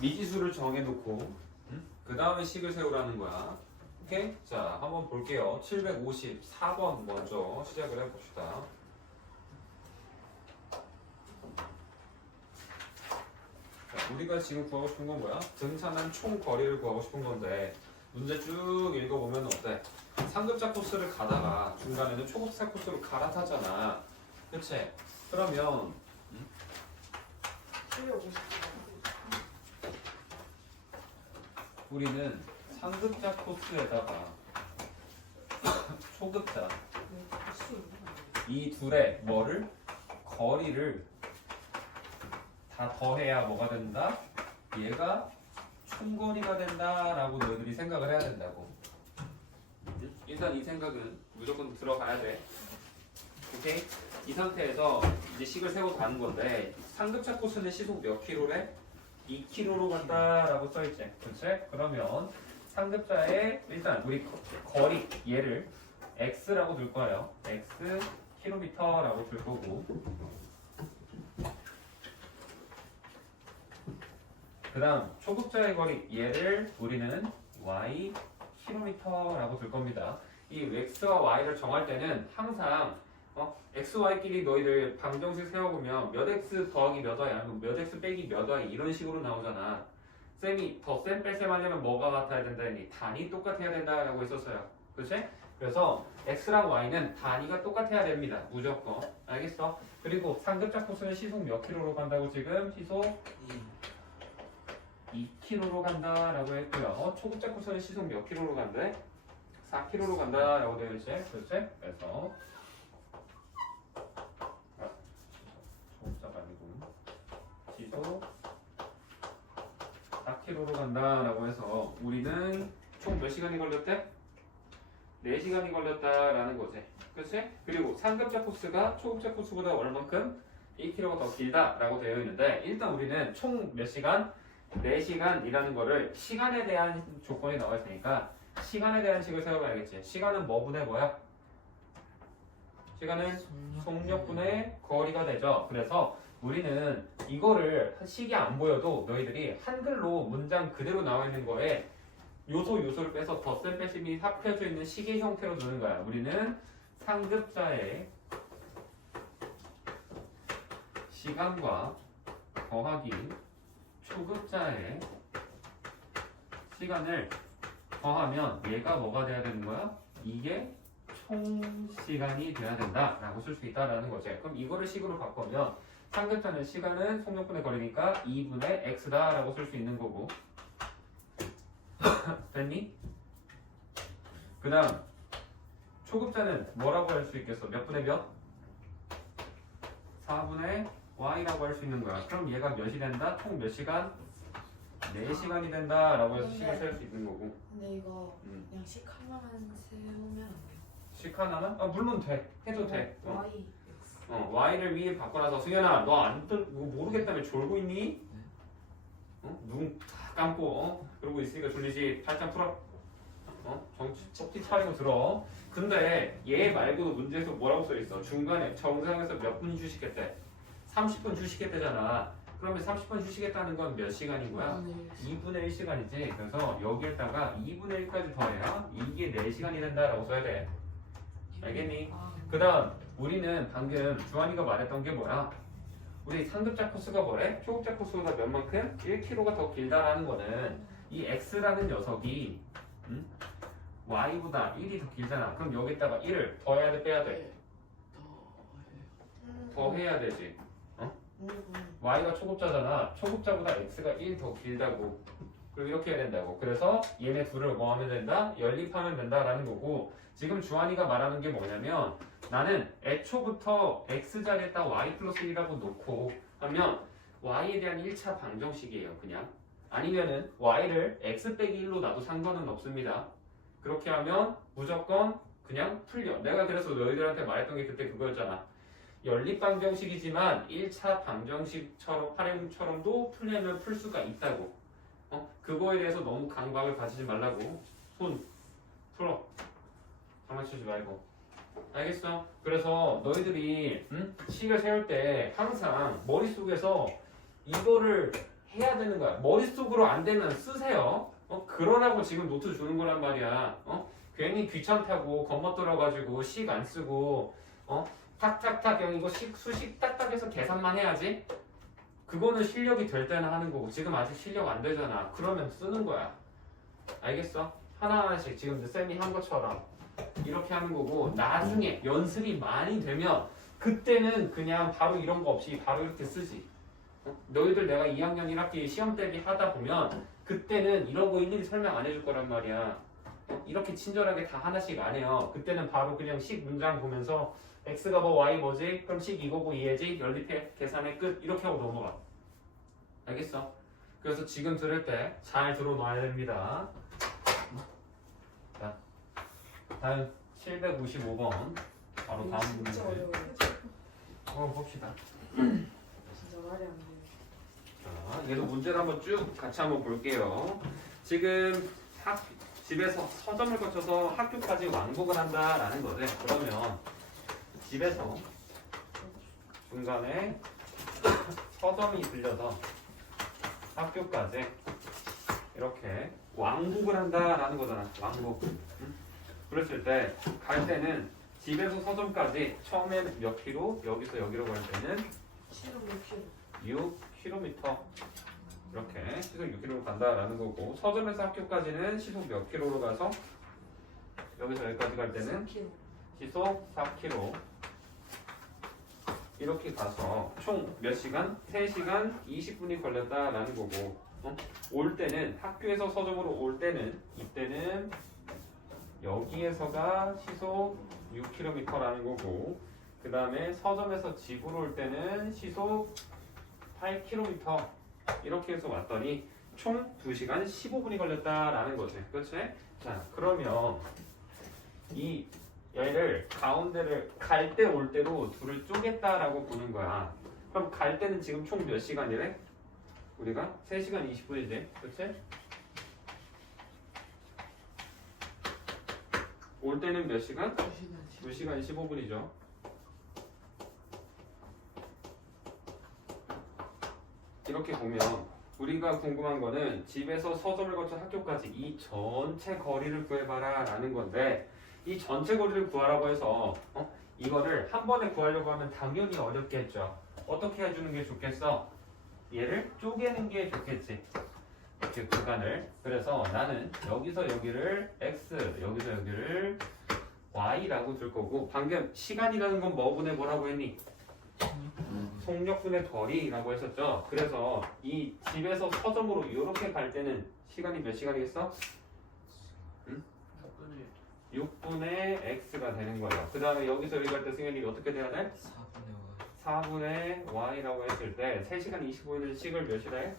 미지수를 정해놓고 그 다음에 식을 세우라는 거야. 오케이? 자, 한번 볼게요. 754번 먼저 시작을 해봅시다. 자, 우리가 지금 구하고 싶은 건 뭐야? 등산한 총 거리를 구하고 싶은 건데 문제 쭉 읽어보면 어때? 상급자 코스를 가다가 중간에는 초급자 코스로 갈아타잖아. 그치? 그러면 우리는 상급자 코스에다가 초급자 이 둘의 뭐를? 거리를 다 더해야 뭐가 된다? 얘가 총거리가 된다라고 너희들이 생각을 해야 된다고. 일단 이 생각은 무조건 들어가야 돼. 오케이? 이 상태에서 이제 식을 세고 가는 건데 상급자 코스는 시속 몇 킬로래? 2km로 간다라고 써있지. 그치? 그러면 상급자의 일단 우리 거리 얘를 x라고 둘 거예요. x 킬로미터라고 둘 거고 그 다음 초급자의 거리 얘를 우리는 y 킬로미터라고 둘 겁니다. 이 x와 y를 정할 때는 항상 x, y끼리 너희들 방정식 세워보면 몇 x 더하기 몇 y 아니면 몇 x 빼기 몇 y 이런 식으로 나오잖아. 쌤이 덧셈 뺄셈 하려면 뭐가 같아야 된다 했니? 단위 똑같아야 된다라고 했었어요. 그렇지? 그래서 x랑 y는 단위가 똑같아야 됩니다. 무조건. 알겠어? 그리고 상급자 코스는 시속 몇 킬로로 간다고 지금? 시속 2km로 간다라고 했고요. 초급자 코스는 시속 몇 킬로로 간대? 4km로 간다라고 되어 있지? 그렇지? 그래서 초급자가 아니고 시속 4km로 간다라고 해서 우리는 총 몇 시간이 걸렸대? 4시간이 걸렸다라는 거지. 그렇지? 그리고 상급자 코스가 초급자 코스보다 얼만큼? 1km가 더 길다라고 되어 있는데 일단 우리는 총 몇 시간? 4시간이라는 거를 시간에 대한 조건이 나와 있으니까 시간에 대한 식을 세워봐야겠지. 시간은 뭐분의 뭐야? 시간은 속력분의 거리가 되죠. 그래서 우리는 이거를 식이 안 보여도 너희들이 한글로 문장 그대로 나와 있는 거에 요소를 빼서 덧셈 빼셈이 합해져 있는 식의 형태로 두는 거야. 우리는 상급자의 시간과 더하기 초급자의 시간을 더하면 얘가 뭐가 돼야 되는 거야? 이게 총 시간이 돼야 된다라고 쓸 수 있다라는 거지. 그럼 이거를 식으로 바꾸면 상급자는 시간은 속력분의 거리니까 2분의 x다라고 쓸 수 있는 거고 됐니? 그 다음 초급자는 뭐라고 할 수 있겠어? 몇 분의 몇? 4분의 y라고 할 수 있는 거야. 그럼 얘가 몇이 된다? 총 몇 시간? 4시간이 된다라고 해서 식을 세울 수 있는 거고. 근데 이거 그냥 식 하나만 세우면 안 돼요? 식 하나는? 물론 돼. 해도 돼. Y y를 위에 바꿔놔서 승현아 너 모르겠다며 졸고 있니? 눈 다 감고 그러고 있으니까 졸리지. 팔짱 풀어. 정치 차리고 들어. 근데 얘 말고도 문제에서 뭐라고 써있어? 중간에 정상에서 몇 분 휴식했대? 30분 휴식했대잖아. 그러면 30분 휴식했다는 건 몇 시간인 거야? 2분의 1시간이지. 그래서 여기에다가 2분의 1까지 더해야 이게 4시간이 된다라고 써야 돼. 알겠니? 그 다음 우리는 방금 주한이가 말했던 게 뭐야? 우리 상급자 코스가 뭐래? 초급자 코스보다 몇 만큼? 1km가 더 길다라는 거는 이 x라는 녀석이 y보다 1이 더 길잖아. 그럼 여기다가 1을 더해야 돼 빼야 돼? 더해야 되지. y가 초급자잖아. 초급자보다 x가 1 더 길다고. 그리고 이렇게 해야 된다고. 그래서 얘네 둘을 뭐 하면 된다? 연립하면 된다라는 거고 지금 주한이가 말하는 게 뭐냐면 나는 애초부터 x자리에다 y 플러스 1이라고 놓고 하면 y에 대한 1차 방정식이에요. 그냥. 아니면은 y를 x 빼기 1로 놔도 상관은 없습니다. 그렇게 하면 무조건 그냥 풀려. 내가 그래서 너희들한테 말했던 게 그때 그거였잖아. 연립 방정식이지만 1차 방정식처럼 활용처럼도 풀려면 풀 수가 있다고. 그거에 대해서 너무 강박을 가지지 말라고. 손 풀어. 장난치지 말고. 알겠어? 그래서 너희들이 식을 세울 때 항상 머릿속에서 이거를 해야 되는 거야. 머릿속으로 안 되면 쓰세요. 그러라고 지금 노트 주는 거란 말이야. 괜히 귀찮다고 겁먹들어가지고 식 안 쓰고 탁탁탁 그냥 이거 수식 딱딱해서 계산만 해야지. 그거는 실력이 될 때는 하는 거고 지금 아직 실력 안 되잖아. 그러면 쓰는 거야. 알겠어? 하나하나씩 지금 쌤이 한 것처럼 이렇게 하는 거고 나중에 연습이 많이 되면 그때는 그냥 바로 이런 거 없이 바로 이렇게 쓰지. 너희들 내가 2학년 1학기 시험 대비 하다 보면 그때는 이런 거 일일이 설명 안 해줄 거란 말이야. 이렇게 친절하게 다 하나씩 안 해요. 그때는 바로 그냥 식 문장 보면서 x가 뭐 y 뭐지? 그럼 식 이거고 이해지? 연립해 계산해 끝 이렇게 하고 넘어가. 알겠어? 그래서 지금 들을 때 잘 들어놔야 됩니다. 자, 다음 755번 바로 다음 진짜 문제. 어려워요. 봅시다. 진짜 말이 안 돼요. 자, 얘도 문제를 한번 쭉 같이 한번 볼게요. 지금 집에서 서점을 거쳐서 학교까지 왕복을 한다라는 거지. 그러면 집에서 중간에 서점이 들려서 학교까지 이렇게 왕복을 한다라는 거잖아. 왕복. 응? 그랬을 때 갈 때는 집에서 서점까지 처음에는 몇 킬로, 여기서 여기로 갈 때는 시속 몇 킬로? 6km 이렇게 시속 6km로 간다라는 거고 서점에서 학교까지는 시속 몇 킬로로 가서 여기서 여기까지 갈 때는 4킬로. 시속 4km 이렇게 가서 총 몇 시간? 3시간 20분이 걸렸다라는 거고 올 때는 학교에서 서점으로 올 때는 이때는 여기에서가 시속 6km라는 거고 그 다음에 서점에서 집으로 올 때는 시속 8km 이렇게 해서 왔더니 총 2시간 15분이 걸렸다라는 거지. 그렇지? 자, 그러면 이 얘를 가운데를 갈 때 올 때로 둘을 쪼갰다라고 보는 거야. 그럼 갈 때는 지금 총 몇 시간이래? 우리가 3시간 20분이지. 그렇지? 올 때는 몇 시간? 2시간 15분이죠. 이렇게 보면 우리가 궁금한 거는 집에서 서점을 거쳐 학교까지 이 전체 거리를 구해봐라 라는 건데 이 전체 거리를 구하라고 해서 이거를 한 번에 구하려고 하면 당연히 어렵겠죠. 어떻게 해주는 게 좋겠어? 얘를 쪼개는 게 좋겠지. 이렇게 구간을. 그래서 나는 여기서 여기를 x, 여기서 여기를 y라고 둘 거고 방금 시간이라는 건 뭐분의 뭐라고 했니? 속력분의 거리라고 했었죠. 그래서 이 집에서 서점으로 이렇게 갈 때는 시간이 몇 시간이겠어? 6분의 x가 되는 거예요. 그 다음에 여기서 여기 갈 때 승현이 어떻게 돼야 돼? 4분의 y라고 했을 때 3시간 25분의 식을 몇이래?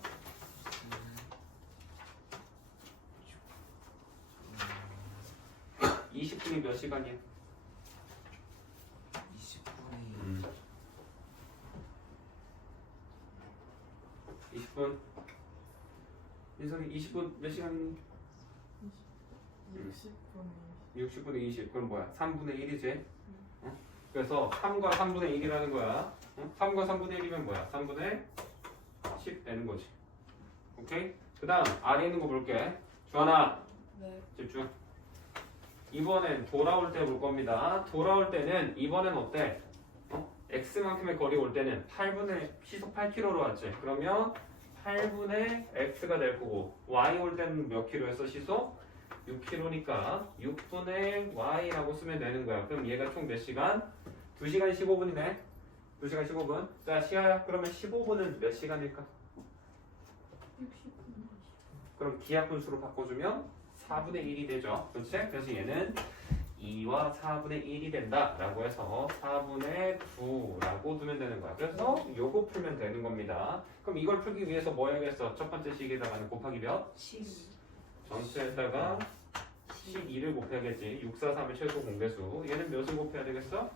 20분이 몇 시간이야? 20분이 20분. 민석이 20분 몇 시간? 60분의 20. 그럼 뭐야? 3분의 1이지? 그래서 3과 3분의 1이라는 거야. 3과 3분의 1이면 뭐야? 3분의 10 되는 거지. 오케이? 그 다음 아래 있는 거 볼게. 주하나 네. 집중. 이번엔 돌아올 때 볼 겁니다. 돌아올 때는 이번엔 어때? x만큼의 거리 올 때는 8분의 시속 8km로 왔지. 그러면 8분의 x가 될 거고 y 올 때는 몇 킬로였어 시속? 6km니까 6분의 y라고 쓰면 되는 거야. 그럼 얘가 총 몇 시간? 2시간 15분이네. 2시간 15분. 자, 시아야. 그러면 15분은 몇 시간일까? 60분. 그럼 기하분수로 바꿔주면 4분의 1이 되죠. 그렇지? 그래서 얘는 2와 4분의 1이 된다라고 해서 4분의 9라고 두면 되는 거야. 그래서 요거 풀면 되는 겁니다. 그럼 이걸 풀기 위해서 뭐 해야겠어? 첫 번째 식에다가는 곱하기 몇? 12. 전체에다가 12를 곱해야겠지. 6, 4, 3의 최소 공배수. 얘는 몇을 곱해야 되겠어?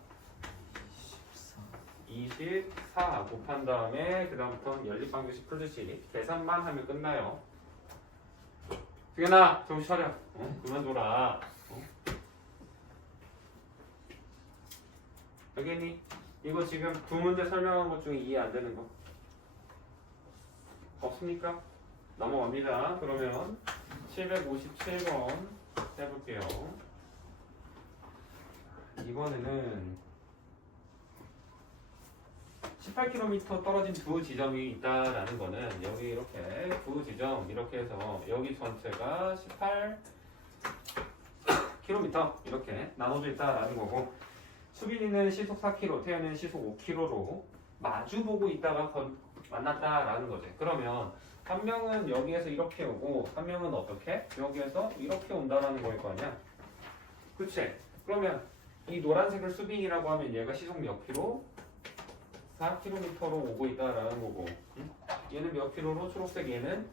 24 곱한 다음에 그 다음부터 연립방정식 풀듯이 계산만 하면 끝나요. 승현아 정신 차려. 그만 놀아. 알겠니? 이거 지금 두 문제 설명한 것 중에 이해 안 되는 거. 없습니까? 넘어갑니다. 그러면 757번 해볼게요. 이번에는 18km 떨어진 두 지점이 있다라는 거는 여기 이렇게 두 지점 이렇게 해서 여기 전체가 18km 이렇게 나눠져 있다라는 거고 수빈이는 시속 4km, 태연이는 시속 5km로 마주보고 있다가 만났다라는 거지. 그러면 한 명은 여기에서 이렇게 오고 한 명은 어떻게? 여기에서 이렇게 온다라는 거일 거 아니야? 그치? 그러면 이 노란색을 수빈이라고 하면 얘가 시속 몇 킬로? 4km로 오고 있다라는 거고 응? 얘는 몇 킬로로? 초록색 얘는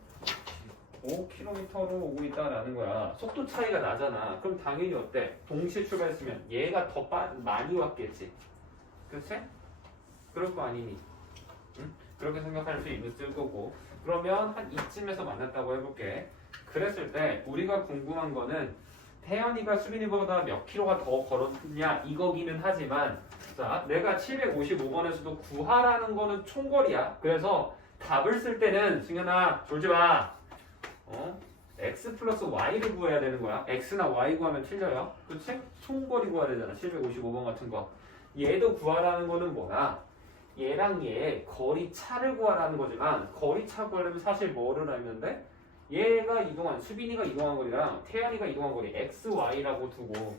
5km로 오고 있다라는 거야. 속도 차이가 나잖아. 그럼 당연히 어때? 동시에 출발했으면 얘가 더 많이 왔겠지. 그치? 그럴 거 아니니? 응? 그렇게 생각할 수 있을 거고 그러면 한 이쯤에서 만났다고 해볼게. 그랬을 때 우리가 궁금한 거는 태연이가 수빈이보다 몇 킬로가 더 걸었냐 이거기는 하지만 자 내가 755번에서도 구하라는 거는 총거리야. 그래서 답을 쓸 때는 승현아 졸지 마. x 플러스 y를 구해야 되는 거야. x나 y 구하면 틀려요. 그치? 총거리 구해야 되잖아. 755번 같은 거. 얘도 구하라는 거는 뭐야? 얘랑 얘 거리 차를 구하라는 거지만 거리 차 구하려면 사실 뭐를 알면 돼? 얘가 이동한 수빈이가 이동한 거리랑 태연이가 이동한 거리 x, y라고 두고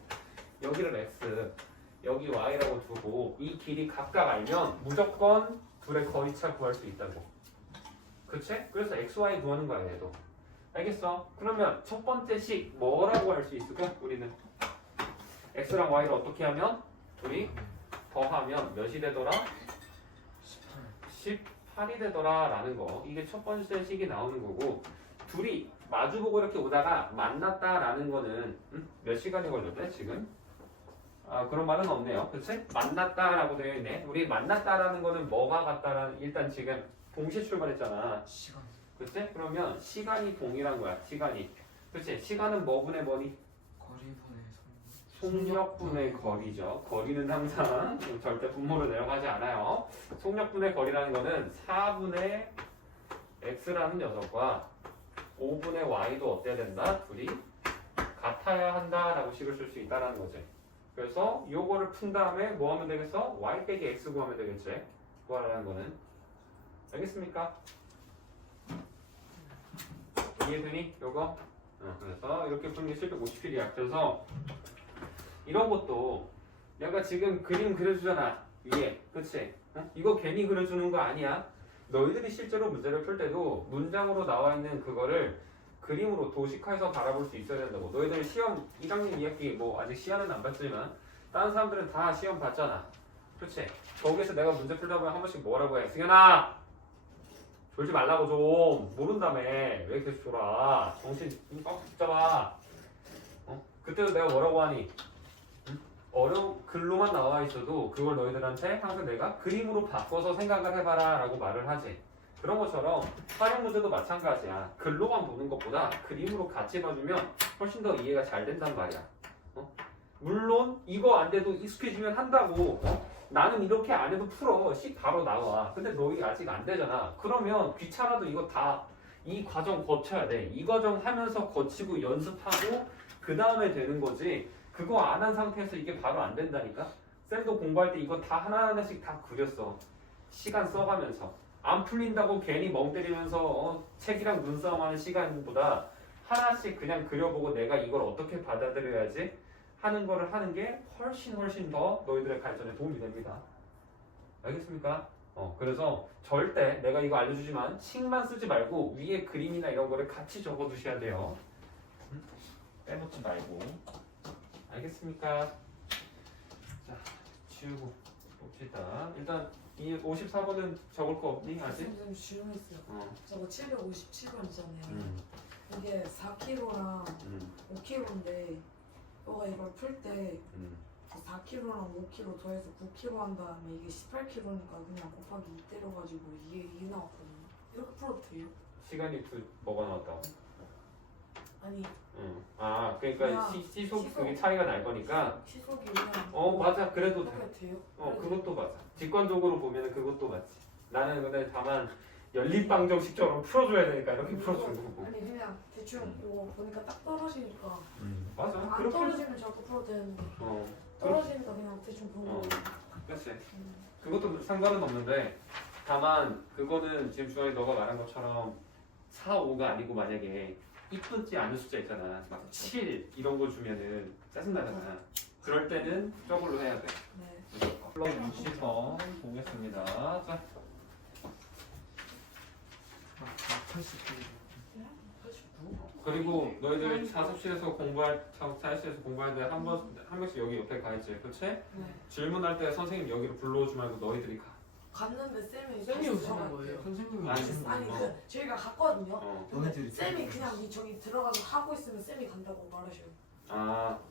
여기를 x 여기 y라고 두고 이 길이 각각 알면 무조건 둘의 거리차 구할 수 있다고. 그치? 그래서 x, y 구하는 거야 얘도. 알겠어? 그러면 첫 번째 식 뭐라고 할 수 있을까? 우리는 x랑 y를 어떻게 하면 둘이 더하면 몇이 되더라? 18이 되더라 라는 거. 이게 첫 번째 식이 나오는 거고 둘이 마주보고 이렇게 오다가 만났다라는 거는 몇 시간이 걸렸대 지금? 아 그런 말은 없네요. 그치? 만났다라고 되어 있네. 우리 만났다라는 거는 뭐가 같다라는 일단 지금 동시에 출발했잖아. 시간. 그치? 그러면 시간이 동일한 거야. 시간이. 그치? 시간은 뭐 분의 뭐니? 거리분의 속력분의 거리죠. 거리는 항상 절대 분모로 내려가지 않아요. 속력분의 거리라는 거는 4분의 x라는 녀석과 5분의 y도 어때야 된다? 둘이 같아야 한다라고 식을 쓸 수 있다라는 거지. 그래서 요거를 푼 다음에 뭐 하면 되겠어? y 빼기 x 구하면 되겠지. 구하라는 거는. 알겠습니까? 이해되니? 요거? 그래서 이렇게 푸는 게 750필이야. 그래서 이런 것도 내가 지금 그림 그려주잖아. 위에. 그치? 이거 괜히 그려주는 거 아니야. 너희들이 실제로 문제를 풀 때도 문장으로 나와 있는 그거를 그림으로 도식화해서 바라볼 수 있어야 된다고. 너희들 시험 1학년 2학기 뭐 아직 시험은 안 봤지만 다른 사람들은 다 시험 봤잖아. 그치? 거기서 내가 문제 풀다 보면 한 번씩 뭐라고 해. 승현아! 졸지 말라고 좀. 모른다며. 왜 이렇게 졸아. 정신 꽉 붙잡아. 그때도 내가 뭐라고 하니? 어려운 글로만 나와 있어도 그걸 너희들한테 항상 내가 그림으로 바꿔서 생각을 해봐라 라고 말을 하지. 그런 것처럼 활용 문제도 마찬가지야. 글로만 보는 것보다 그림으로 같이 봐주면 훨씬 더 이해가 잘 된단 말이야. 물론 이거 안 돼도 익숙해지면 한다고. 나는 이렇게 안 해도 풀어. 식 바로 나와. 근데 너희 아직 안 되잖아. 그러면 귀찮아도 이거 다 이 과정 거쳐야 돼. 이 과정 하면서 거치고 연습하고 그 다음에 되는 거지. 그거 안 한 상태에서 이게 바로 안 된다니까? 쌤도 공부할 때 이거 다 하나하나씩 다 그렸어. 시간 써가면서. 안 풀린다고 괜히 멍 때리면서 책이랑 눈싸움하는 시간보다 하나씩 그냥 그려보고 내가 이걸 어떻게 받아들여야지 하는 거를 하는 게 훨씬 더 너희들의 발전에 도움이 됩니다. 알겠습니까? 그래서 절대 내가 이거 알려주지만 식만 쓰지 말고 위에 그림이나 이런 거를 같이 적어두셔야 돼요. 빼놓지 말고. 알겠습니까? 자, 지우고 봅시다. 일단 이 54번은 적을 거 없니? 아직? 선생님 질문했어요. 저거 757번이잖아요. 이게 4kg랑 5kg인데 너가 이걸 풀 때 4kg랑 5kg 더해서 9kg 한 다음에 이게 18kg니까 그냥 곱하기 2 때려가지고 이게 나왔거든요. 이렇게 풀어도 돼요? 시간이 뭐가 나왔다고? 아니 그러니까 그냥 시속 그게 차이가 날 거니까. 시속이 그냥 맞아. 그래도 돼. 그렇게 돼요? 그것도 맞아. 직관적으로 보면은 그것도 맞지. 나는 근데 다만 연립방정식처럼 풀어줘야 되니까 이렇게 풀어주는 거고. 아니 그냥 대충 이거 보니까 딱 떨어지니까 맞아. 안 그렇게. 떨어지면 자꾸 풀어도 되는데 어. 떨어지니까 그냥 대충 본 거. 그렇지. 그것도 상관은 없는데 다만 그거는 지금 주환이 너가 말한 것처럼 4, 5가 아니고 만약에 이쁘지 않은 숫자 있잖아. 막 7 이런 거 주면은 짜증나잖아. 그럴 때는 저걸로 해야 돼. 네. 60번 보겠습니다. 자, 89. 그리고 너희들 자습실에서 공부할 때 한 명씩 여기 옆에 가 있지, 그렇지? 네. 질문할 때 선생님 여기로 불러오지 말고 너희들이 가. 갔는데 쌤이 쌤이 다시 오시는 들어갔대요. 거예요. 선생님이 아니, 오시는 아니 거예요. 그 저희가 갔거든요. 근데 너네들이 쌤이 그냥 저기 들어가서 하고 있으면 쌤이 간다고 말하셔요.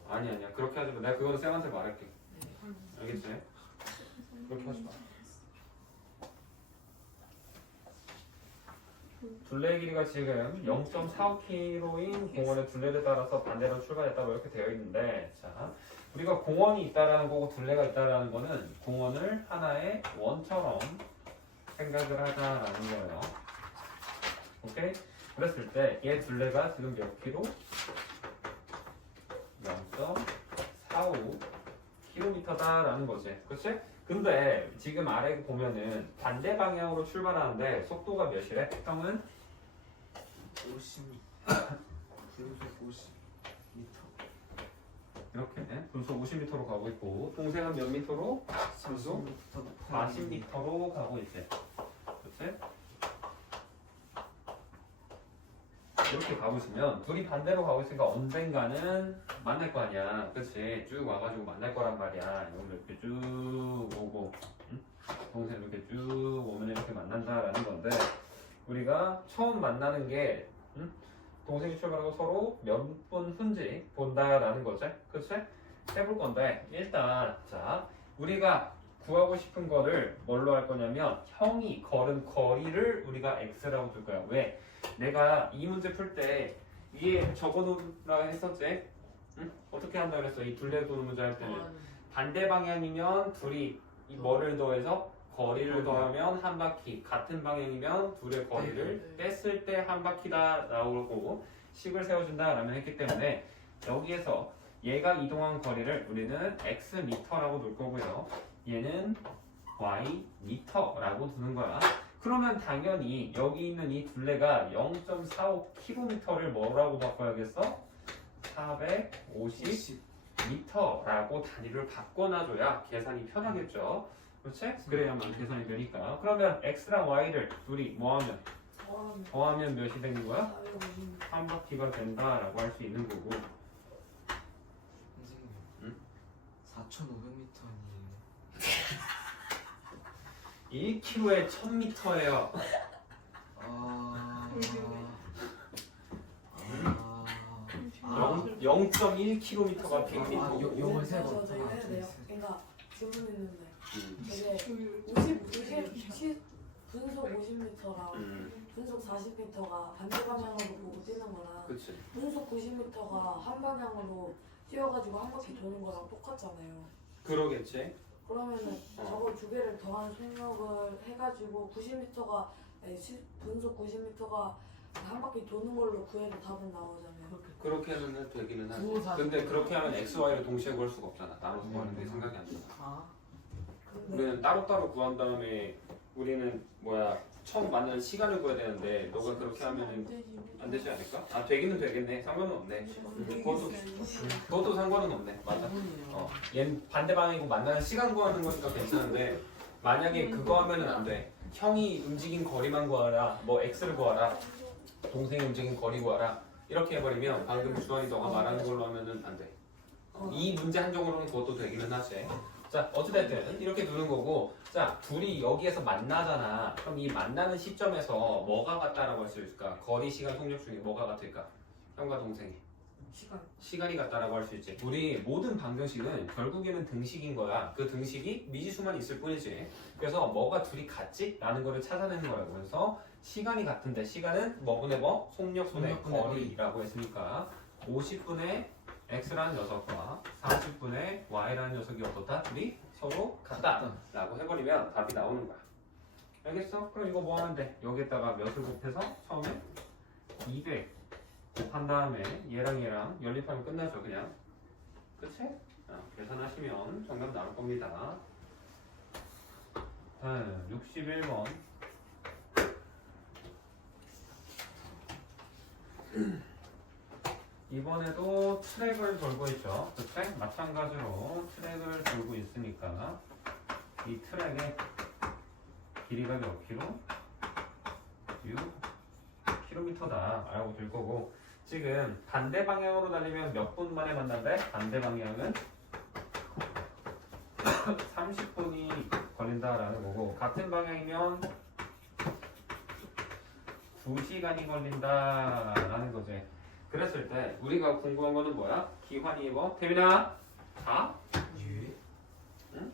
아니야. 그렇게 하지 마. 내가 그거는 쌤한테 말할게. 네. 알겠지? 그렇게 하지 마. 둘레 길이가 지금 0.45km인 공원의 둘레를 따라서 반대로 출발했다고 이렇게 되어 있는데, 자, 우리가 공원이 있다라는 거고 둘레가 있다라는 거는 공원을 하나의 원처럼 생각을 하자라는 거예요. 오케이? 그랬을 때 얘 둘레가 지금 몇 킬로? 0.45km다라는 거지. 그치? 근데 지금 아래 보면은 반대 방향으로 출발하는데 속도가 몇이래? 형은? 50 분속 50m 이렇게 분속 50m로 가고 있고 동생은 몇 미터로? 분속 40m로 가고 있지. 그치? 이렇게 가고 있으면 둘이 반대로 가고 있으니까 언젠가는 만날 거 아니야. 그치? 쭉 와가지고 만날 거란 말이야. 이거 이렇게 쭉 오고 응? 동생 이렇게 쭉 오면 이렇게 만난다라는 건데 우리가 처음 만나는 게 응? 동생이 출발하고 서로 몇 분 후인지 본다라는 거지. 그치? 해볼 건데 일단 자 우리가 구하고 싶은 거를 뭘로 할 거냐면 형이 걸은 거리를 우리가 x라고 둘 거야. 왜? 내가 이 문제 풀 때 위에 적어놓으라 했었지? 응? 어떻게 한다 그랬어? 이 둘레 도는 문제 할 때는 반대 방향이면 둘이 이 뭐를 더해서 거리를 더하면 한 바퀴 같은 방향이면 둘의 거리를 뺐을 때 한 바퀴다 나오고 식을 세워준다 라면 했기 때문에 여기에서 얘가 이동한 거리를 우리는 x 미터라고 놓을 거고요. 얘는 y 미터라고 두는 거야. 그러면 당연히 여기 있는 이 둘레가 0.45km를 뭐라고 바꿔야겠어? 450m라고 단위를 바꿔놔줘야 계산이 편하겠죠. 그렇지? 그래야만 계산이 되니까. 그러면 x랑 y를 둘이 뭐하면? 더하면 몇이 되는 거야? 한 바퀴가 된다라고 할 수 있는 거고. 선생님 응? 4,500m 아니에요? 1km에 1000m예요. 아... 0.1km가 100m. 영을 세 번. 저 이거 해야 돼요. 그러니까 질문 있는데 음. 되게 50 분속 50m랑 분속 40m가 반대 방향으로 보고 뛰는 거랑 그치. 분속 90m가 한 방향으로 뛰어가지고 한 바퀴 도는 거랑 똑같잖아요. 그러겠지. 그러면은 저걸 두 개를 더한 속력을 해가지고 90m가 분속 90m가 한 바퀴 도는 걸로 구해도 답은 나오잖아요. 그렇게는 되기는 하지. 구호 사진. 근데 그렇게 하면 x, y를 동시에 구할 수가 없잖아. 나눠서 구하는 게 생각이 안 나. 아, 근데 우리는 따로따로 구한 다음에 우리는 처음 만나는 시간을 구해야 되는데 너가 그렇게 하면은 안 되지 않을까? 아 되기는 되겠네. 상관은 없네. 그것도 상관은 없네. 맞아. 얘는 반대 방향이고 만나는 시간 구하는 거니까 괜찮은데 만약에 그거 하면은 안 돼. 형이 움직인 거리만 구하라. 뭐 x를 구하라. 동생이 움직인 거리 구하라. 이렇게 해버리면 방금 주환이 너가 말하는 걸로 하면은 안 돼. 이 문제 한정으로는 그것도 되기는 하지. 자 어찌됐든 이렇게 두는 거고 자 둘이 여기에서 만나잖아. 그럼 이 만나는 시점에서 뭐가 같다라고 할 수 있을까? 거리, 시간, 속력 중에 뭐가 같을까? 형과 동생이 시간이 같다라고 할 수 있지. 우리 모든 방정식은 결국에는 등식인 거야. 그 등식이 미지수만 있을 뿐이지. 그래서 뭐가 둘이 같지? 라는 거를 찾아내는 거라고. 그래서 시간이 같은데 시간은 뭐분의 뭐? 속력분의 속력분의 거리라고 했으니까 50분의 x라는 녀석과 40분의 y라는 녀석이 어떻다? 둘이 서로 같다 라고 해버리면 답이 나오는 거야. 알겠어? 그럼 이거 뭐 하면 돼? 여기에다가 몇을 곱해서 처음에 200 곱한 다음에 얘랑 연립하면 끝나죠 그냥. 그치? 계산하시면 정답 나올 겁니다. 61번. 이번에도 트랙을 돌고 있죠. 그치? 마찬가지로 트랙을 돌고 있으니까 이 트랙의 길이가 몇 킬로? 6km다 라고 될 거고, 지금 반대 방향으로 달리면 몇 분 만에 만난대? 반대 방향은 30분이 걸린다라는 거고, 같은 방향이면 2시간이 걸린다라는 거지. 그랬을 때 우리가 궁금한 거는 뭐야? 기환이 뭐? 태민아? 자? 응?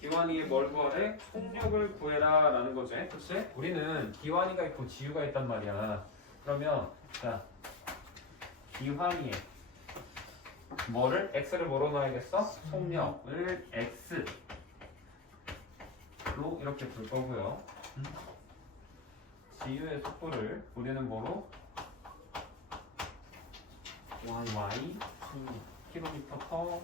기환이의 뭘 구하래? 속력을 구해라 라는 거지. 그치? 우리는 기환이가 있고 지우가 있단 말이야. 그러면 자, 기환이의 뭐를? x를 뭐로 넣어야겠어? 속력을 x로 이렇게 불 거고요. 지우의 속도를 우리는 뭐로? y km/h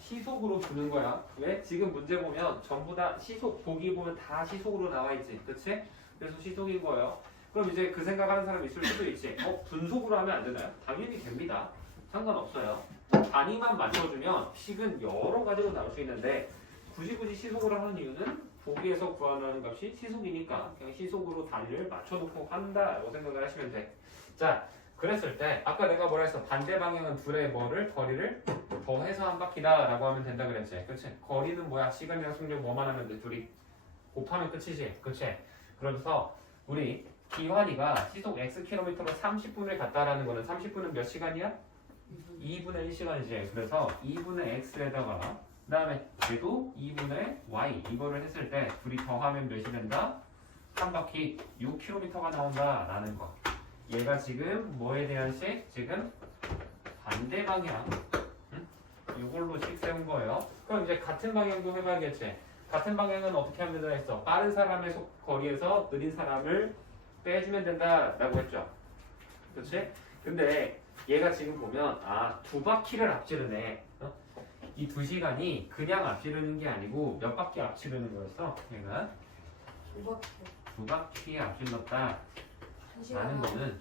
시속으로 두는 거야. 왜? 지금 문제 보면 전부 다 시속, 보기 보면 다 시속으로 나와 있지. 그치? 그래서 시속인 거예요. 그럼 이제 그 생각하는 사람이 있을 수도 있지. 분속으로 하면 안 되나요? 당연히 됩니다. 상관없어요. 단위만 맞춰주면 식은 여러 가지로 나올 수 있는데, 굳이 시속으로 하는 이유는 보기에서 구하는 값이 시속이니까 그냥 시속으로 단위를 맞춰놓고 한다라고 생각을 하시면 돼. 자, 그랬을 때 아까 내가 뭐라 했어? 반대 방향은 둘의 뭐를? 거리를 더해서 한 바퀴다 라고 하면 된다 그랬지. 그치? 거리는 뭐야? 시간이랑 속력 뭐만 하면 돼? 둘이 곱하면 끝이지. 그치? 그래서 우리 기환이가 시속 x km로 30분을 갔다라는 거는 30분은 몇 시간이야? 2분의 1시간이지. 그래서 2분의 x에다가 그 다음에 얘도 2분의 y 이거를 했을 때 둘이 더하면 몇이 된다? 한 바퀴 6km가 나온다라는 거. 얘가 지금 뭐에 대한 식? 지금 반대 방향. 이걸로 식 세운 거예요. 그럼 이제 같은 방향도 해봐야겠지. 같은 방향은 어떻게 하면 된다 했어? 빠른 사람의 거리에서 느린 사람을 빼주면 된다라고 했죠. 그렇지? 근데 얘가 지금 보면 두 바퀴를 앞지르네. 이 2시간이 그냥 앞지르는 게 아니고 몇 바퀴 앞지르는 거였어? 얘가 2바퀴 앞질렀다 라는 거는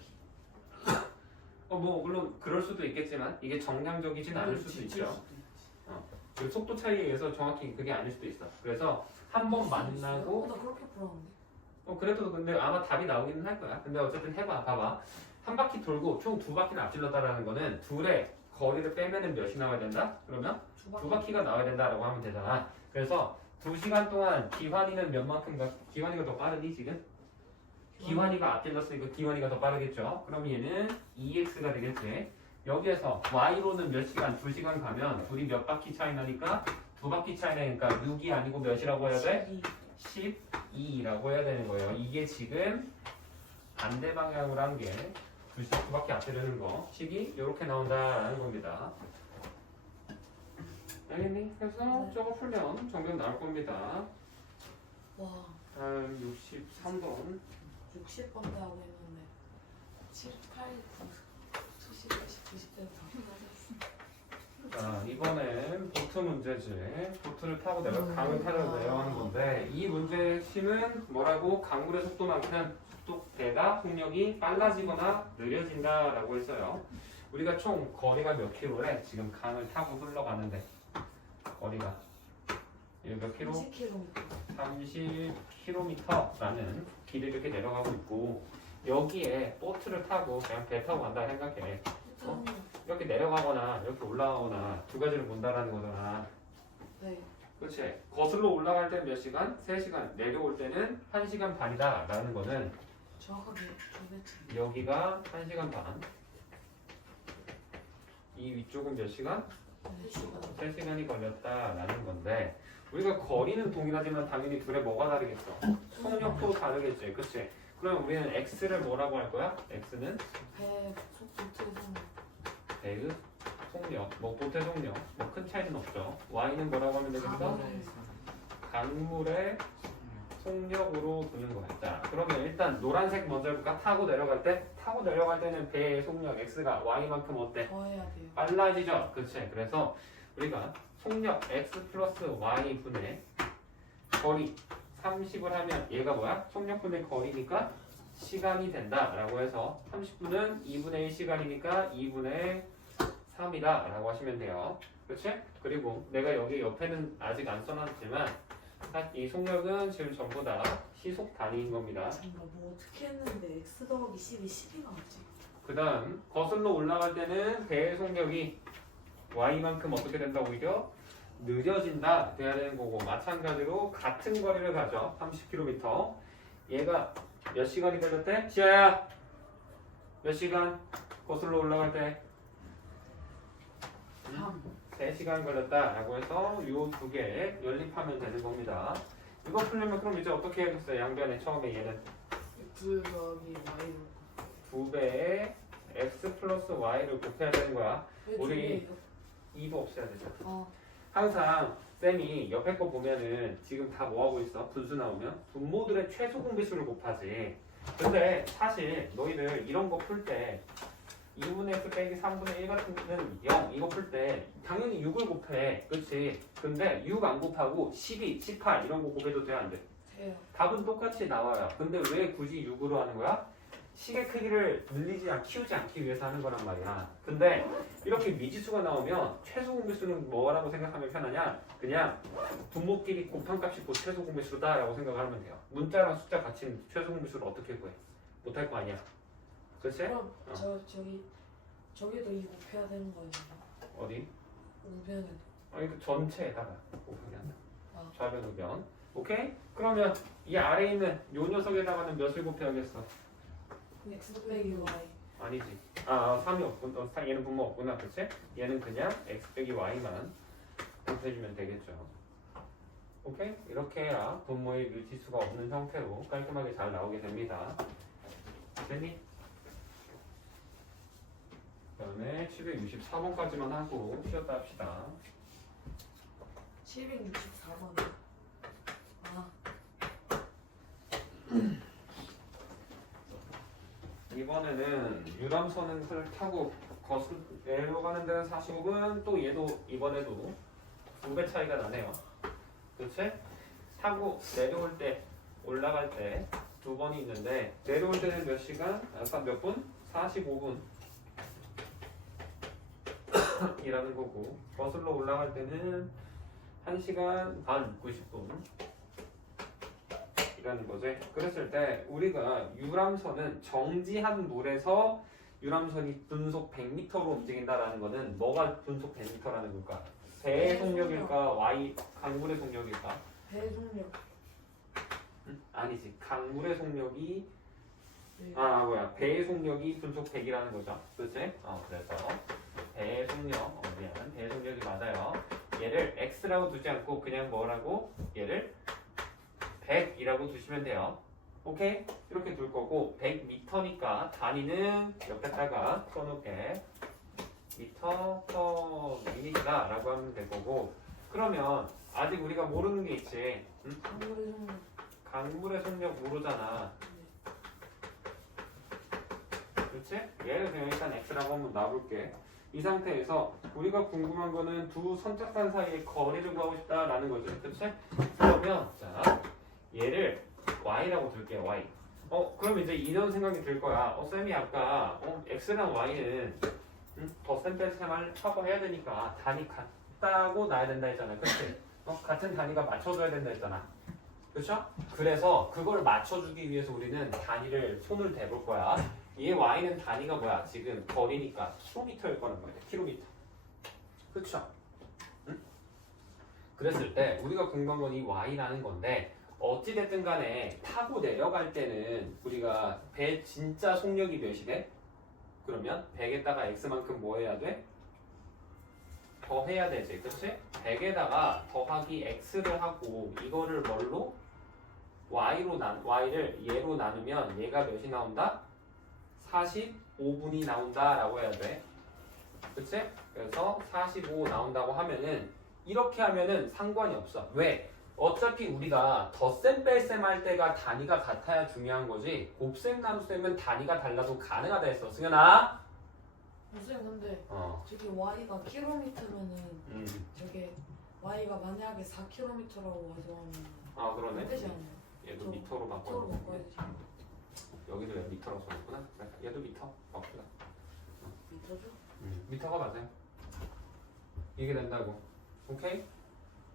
뭐 물론 그럴 수도 있겠지만 이게 정량적이진 않을 수도 있죠. 그 속도 차이에 의해서 정확히 그게 아닐 수도 있어. 그래서 한 번 만나고 나 그렇게 풀었는데. 그래도 근데 아마 답이 나오기는 할 거야. 근데 어쨌든 해봐. 봐봐. 한 바퀴 돌고 총 2바퀴는 앞질렀다라는 거는 둘의 거리를 빼면은 몇이 나와야 된다? 그러면 2바퀴가 나와야 된다라고 하면 되잖아. 그래서 2시간 동안 기환이는 몇 만큼 기환이가 더 빠르니 지금? 기환이가 앞질렀으니까 기환이가 더 빠르겠죠. 그럼 얘는 2x가 되겠지. 여기에서 y로는 몇 시간? 2시간 가면 둘이 몇 바퀴 차이 나니까 2바퀴 차이 나니까 6이 아니고 몇이라고 해야 돼? 12라고 해야 되는 거예요. 이게 지금 반대 방향으로 한 게 2바퀴 앞지르는 거 식이 이렇게 나온다라는 겁니다. 알겠니? 그래서 저거 풀면 정답 나올 겁니다. 와, 다음 63번. 60번 대하고 했는데 7, 8, 9, 70, 80, 90대 다. 자, 이번엔 보트 문제지. 보트를 타고 내가 강을 타려고 내려가는 건데, 이 문제의 핵심은 뭐라고? 강물의 속도만큼 속도대가 속력이 빨라지거나 느려진다라고 했어요. 우리가 총 거리가 몇 킬로래? 지금 강을 타고 흘러가는데 거리가 이게 몇 킬로? 30km. 30km라는 길을 이렇게 내려가고 있고, 여기에 보트를 타고 그냥 배 타고 간다 생각해. 이렇게 내려가거나 이렇게 올라가거나 두 가지를 본다라는 거잖아. 네. 그렇지? 거슬러 올라갈 때는 몇 시간? 3시간. 내려올 때는 1시간 반이다 라는 거는 정확하게 2배차. 여기가 1시간 반, 이 위쪽은 몇 시간? 3시간. 3시간이 걸렸다라는 건데, 우리가 거리는 동일하지만 당연히 둘의 뭐가 다르겠어? 속력도 다르겠지. 그치? 그럼 우리는 x를 뭐라고 할 거야? x는 배 속도에서 배의 속력, 뭐 보트의 속력, 뭐 큰 차이는 없죠. y는 뭐라고 하면 되겠어? 강물의 속력으로 두는 거야. 자, 그러면 일단 노란색 먼저 해볼까? 타고 내려갈 때는 배의 속력 x가 y만큼 어때? 더 해야 돼요. 빨라지죠? 그치? 그래서 우리가 속력 x 플러스 y 분의 거리 30을 하면 얘가 뭐야? 속력 분의 거리니까 시간이 된다라고 해서 30분은 2분의 1 시간이니까 2분의 3이다 라고 하시면 돼요. 그치? 그리고 내가 여기 옆에는 아직 안 써놨지만 이 속력은 지금 전부 다 시속 단위인 겁니다. 잠깐 뭐 어떻게 했는데 x 더하기 10이 10이 나왔지? 그 다음 거슬러 올라갈 때는 배의 속력이 y만큼 어떻게 된다 오히려 느려진다 돼야 되는 거고 마찬가지로 같은 거리를 가죠. 30km 얘가 몇 시간이 걸렸대? 지아야 몇 시간 거슬러 올라갈 때 3. 3시간 걸렸다라고 해서 요 두 개 연립하면 되는 겁니다. 이거 풀려면 그럼 이제 어떻게 해줬어요? 양변에 처음에 얘는 x 더하기 y로 2배의 x 플러스 y를 곱해야 되는 거야. 왜 우리- 2배예요? 2도 없애야 되잖아. 어. 항상 쌤이 옆에 거 보면은 지금 다 뭐하고 있어? 분수 나오면 분모들의 최소 공비수를 곱하지. 근데 사실 너희들 이런 거 풀 때 2분의 x 빼기 3분의 1 같은 거는 0 이거 풀 때 당연히 6을 곱해. 그치? 근데 6 안 곱하고 12, 18 이런 거 곱해도 돼? 안 돼? 돼요. 답은 똑같이 나와요. 근데 왜 굳이 6으로 하는 거야? 식의 크기를 늘리지 키우지 않기 위해서 하는 거란 말이야. 근데 이렇게 미지수가 나오면 최소 공비수는 뭐라고 생각하면 편하냐? 그냥 분모끼리 곱한 값이 곧 최소 공비수다 라고 생각하면 돼요. 문자랑 숫자 같이 최소 공비수를 어떻게 구해? 못할 거 아니야. 그치? 그럼 저기도 이 곱해야 되는 거예요. 어디? 우변에도. 아니 그 전체에다가 곱하게 한다. 아. 좌변 우변. 오케이? 그러면 이 아래에 있는 요 녀석에다가는 몇을 곱해야겠어? x 빼기 y. 아니지. 3이 없군. 얘는 분모 없구나. 그치? 얘는 그냥 x 빼기 y만 곱해주면 되겠죠. 오케이? 이렇게 해야 분모의 미지수가 없는 형태로 깔끔하게 잘 나오게 됩니다. 됐니? 그 다음에 764번까지만 하고 쉬었다 합시다. 764번이요. 아, 이번에는 유람선을 타고 내려가는 데는 45분 또 얘도 이번에도 2배 차이가 나네요. 그치? 타고 내려올 때 올라갈 때 두 번이 있는데 내려올 때는 몇 시간? 아까 몇 분? 45분 이라는 거고 거슬러 올라갈 때는 1시간 반 90분 이라는 거지. 그랬을 때 우리가 유람선은 정지한 물에서 유람선이 분속 100m로 움직인다라는 거는 뭐가 분속 100m라는 걸까? 배의 속력일까? Y 강물의 속력일까? 배속력. 아니지. 강물의 속력이 네. 배의 속력이 분속 100이라는 거죠. 그렇지? 그래서 배의 속력 미안. 배의 속력이 맞아요. 얘를 x라고 두지 않고 그냥 뭐라고? 얘를 100이라고 두시면 돼요. 오케이? 이렇게 둘 거고 100m니까 단위는 옆에다가 써놓게 미터 퍼 미니다 라고 하면 될 거고 그러면 아직 우리가 모르는 게 있지. 응? 강물의 속력. 강물의 속력 모르잖아. 그렇지? 얘를 그냥 일단 x라고 한번 놔볼게. 이 상태에서 우리가 궁금한 거는 두 선착단 사이의 거리를 구하고 싶다라는 거죠. 그렇지? 그러면 자 얘를 y라고 둘게요. y. 그럼 이제 이런 생각이 들 거야. 쌤이 아까 x랑 y는 덧셈 뺄셈을 하고 해야 되니까 단위 같다고 놔야 된다 했잖아. 그렇지? 같은 단위가 맞춰줘야 된다 했잖아. 그렇죠? 그래서 그걸 맞춰주기 위해서 우리는 단위를 손을 대볼 거야. 얘 y는 단위가 뭐야? 지금 거리니까 킬로미터일 거란 말이야. 킬로미터. 그렇죠? 응? 그랬을 때 우리가 궁금한 건 이 y라는 건데 어찌됐든 간에 타고 내려갈 때는 우리가 배 진짜 속력이 몇이 돼? 그러면 100에다가 x만큼 뭐 해야 돼? 더 해야 되지. 그렇지? 100에다가 더하기 x를 하고 이거를 뭘로? y를 얘로 나누면 얘가 몇이 나온다? 45분이 나온다라고 해야 돼. 그치? 그래서 45 나온다고 하면은 이렇게 하면은 상관이 없어. 왜? 어차피 우리가 덧셈 뺄셈 할 때가 단위가 같아야 중요한 거지 곱셈 나눗셈은 단위가 달라도 가능하다 했어. 승현아. 선생님 근데 어. 저기 y가 km면은 저게 y가 만약에 4km라고 가져가면 아 안 그러네. 되지 않나요? 얘도 저 미터로 미터로 바꿔. 바꿔야지. 여기도 왜 미터라고 써있구나. 얘도 미터. 바꾸자. 미터죠? 미터가 맞아요. 이게 된다고. 오케이?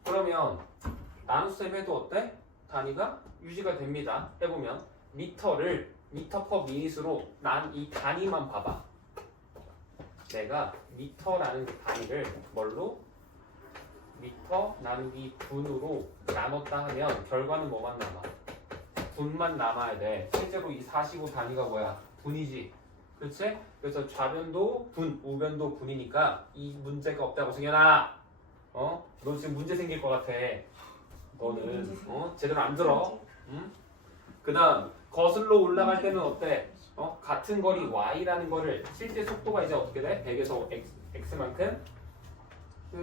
그러면 나눗셈 해도 어때? 단위가 유지가 됩니다. 해보면 미터를 미터 퍼 미닛으로 난 이 단위만 봐봐. 내가 미터라는 그 단위를 뭘로? 미터 나누기 분으로 나눴다 하면 결과는 뭐만 남아? 분만 남아야 돼. 실제로 이 45 단위가 뭐야? 분이지. 그렇지? 그래서 좌변도 분, 우변도 분이니까 이 문제가 없다고. 승현아. 어? 너 지금 문제 생길 것 같아. 너는 제대로 안 들어. 응? 그다음 거슬러 올라갈 때는 어때? 같은 거리 y라는 거를 실제 속도가 이제 어떻게 돼? 100에서 x만큼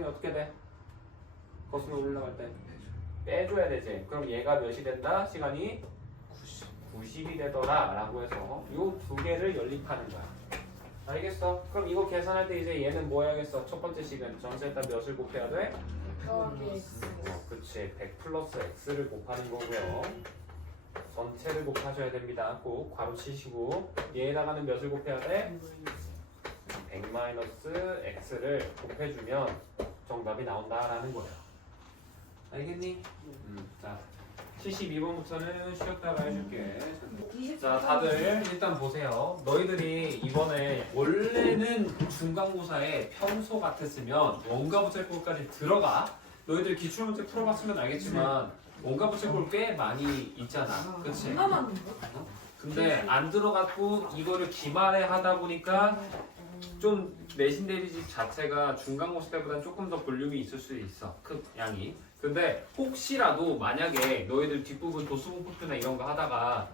어떻게 돼? 거슬러 올라갈 때 빼줘야 되지. 그럼 얘가 몇이 된다? 시간이 90이 되더라 라고 해서 요 두 개를 연립하는 거야. 알겠어? 그럼 이거 계산할 때 이제 얘는 뭐 해야겠어? 첫 번째 식은 전체에다 몇을 곱해야 돼? 더하기 x. 그치. 100 플러스 x를 곱하는 거고요. 전체를 곱하셔야 됩니다. 꼭 괄호 치시고 얘에다가는 몇을 곱해야 돼? 100 마이너스 x를 곱해주면 정답이 나온다라는 거예요. 알겠니? 자, 72번부터는 쉬었다가 해줄게. 자, 다들 일단 보세요. 너희들이 이번에 원래는 중간고사에 평소 같았으면 원가 부채꼴까지 들어가. 너희들 기출문제 풀어봤으면 알겠지만 원가 부채꼴 꽤 많이 있잖아. 그치? 하나만 근데 안 들어갔고 이거를 기말에 하다 보니까 좀 내신 대비집 자체가 중간고사 때보다 조금 더 볼륨이 있을 수 있어. 그 양이. 근데 혹시라도 만약에 너희들 뒷부분 도수분포표나 이런 거 하다가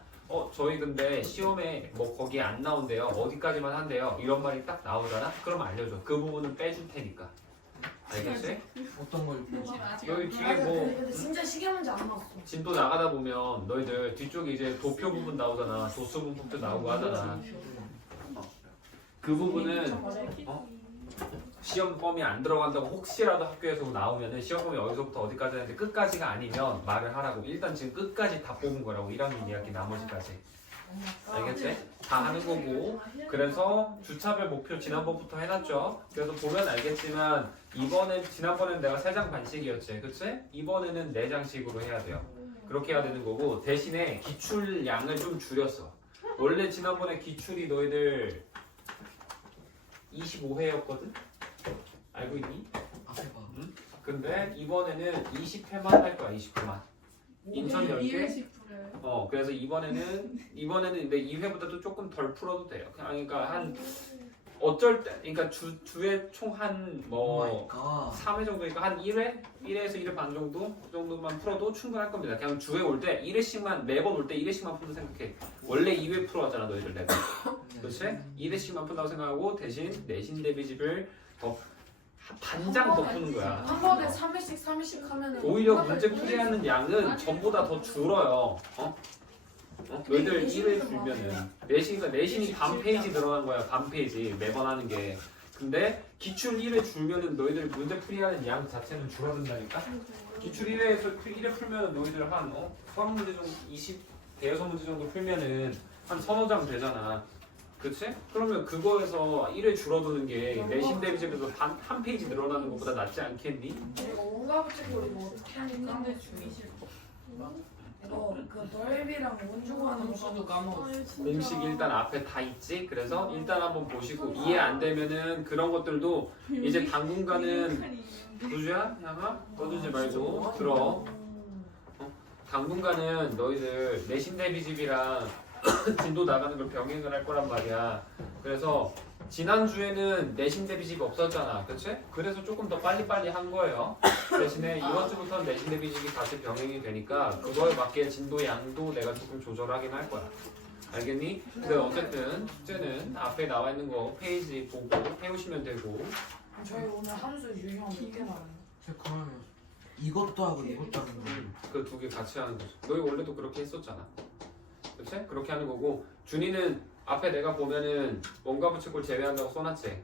저희 근데 시험에 뭐 거기 안 나온대요. 어디까지만 한대요. 이런 말이 딱 나오잖아. 그럼 알려줘. 그 부분은 빼줄 테니까. 알겠지? 어떤 걸 여기 뒤에 맞아, 뭐 근데 진짜 시계 문제 안 나왔어. 진도 나가다 보면 너희들 뒤쪽에 이제 도표 부분 나오잖아. 도수분포표 나오고 하잖아. 그 부분은 시험 범위 안 들어간다고 혹시라도 학교에서 나오면은 시험 범위 어디서부터 어디까지 하는데 끝까지가 아니면 말을 하라고. 일단 지금 끝까지 다 뽑은 거라고. 1학년 2학기 나머지까지. 알겠지? 다 하는 거고. 그래서 주차별 목표 지난번부터 해놨죠. 그래서 보면 알겠지만 이번엔 지난번엔 내가 3장 반씩이었지. 그치? 이번에는 4장씩으로 해야 돼요. 그렇게 해야 되는 거고 대신에 기출 양을 좀 줄였어. 원래 지난번에 기출이 너희들 25회였거든? 알고 있니? 앞에 봐. 근데 이번에는 20회만 할 거야. 20회만. 인천 10개? 그래서 이번에는 근데 2회보다도 조금 덜 풀어도 돼요. 그러니까 한 어쩔 때 그러니까 주에 총 한 뭐 3회 정도니까 한 1회? 1회에서 1회 반 정도만 풀어도 충분할 겁니다. 그냥 주에 올 때 1회씩만 매번 올 때 1회씩만 푼다 생각해. 원래 2회 풀어왔잖아 너희들 매번. 그렇지? 1회씩만 푼다고 생각하고 대신 내신 대비집을 더 반장 더 푸는 거야. 한 번에 3회씩 하면은 오히려 문제 풀이하는 양은 전보다 더 줄어요. 너희들 1회 줄면은 내신이 반 페이지 들어간 거야. 반 페이지 매번 하는 게. 근데 기출 1회 줄면은 너희들 문제 풀이하는 양 자체는 줄어든다니까. 기출 1회 풀면은 너희들 한 수학 문제 정도 20 대여섯 문제 정도 풀면은 한 서너 장 되잖아. 그치? 그러면 그거에서 1회 줄어드는 게 내신 대비집에서 한 페이지 늘어나는 것보다 낫지 않겠니? 이거 원가 부채꼴이 뭐 어떻게 하니까 이거 그 넓이랑 원주고 하는 거 까먹었어. 공식 일단 앞에 다 있지? 그래서 일단 한번 보시고 이해 안 되면은 그런 것들도 이제 당분간은 도주야? 양아? 떠들지 말고 들어. 당분간은 너희들 내신 대비집이랑 진도 나가는 걸 병행을 할 거란 말이야. 그래서 지난주에는 내신 대비집이 없었잖아. 그치? 그래서 조금 더 빨리빨리 한 거예요. 대신에 이번 주부터는 내신 대비집이 같이 병행이 되니까 그거에 맞게 진도 양도 내가 조금 조절하긴 할 거야. 알겠니? 근데 어쨌든 숙제는 앞에 나와 있는 거 페이지 보고 해오시면 되고. 저희 오늘 함수 유형 몇개 나와요? 체크하면 이것도 하고 이것도 하는 거. 그 두 개 같이 하는 거죠. 너희 원래도 그렇게 했었잖아. 그치? 그렇게 하는 거고 준이는 앞에 내가 보면은 원가 부채꼴 제외한다고 써놨지.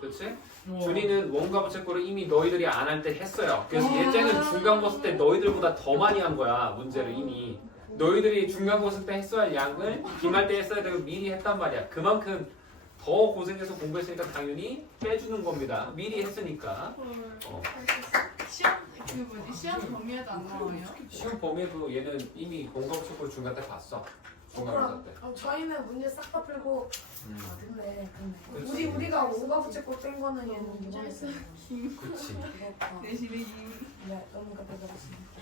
그치? 준이는 원가 부채꼴을 이미 너희들이 안 할 때 했어요. 그래서 예제는 중간고 쓸 때 너희들보다 더 많이 한 거야. 문제를 이미. 너희들이 중간고 쓸 때 했어야 할 양을 기말 때 했어야 되고 미리 했단 말이야. 그만큼 더 고생해서 공부했으니까 당연히 빼주는 겁니다. 미리 했으니까. 시험 그 뭐지 시험 범위에도 안 나와요? 시험 범위에도 얘는 이미 원가 부채꼴 중간 때 봤어. 중간고 때. 저희는 문제 싹 다 풀고 아 근데 그치. 우리가 오가 부채꼴 뺀 거는 얘는 이거 했어요. 그치. 내신의 네, 너무 깜빡했습니다.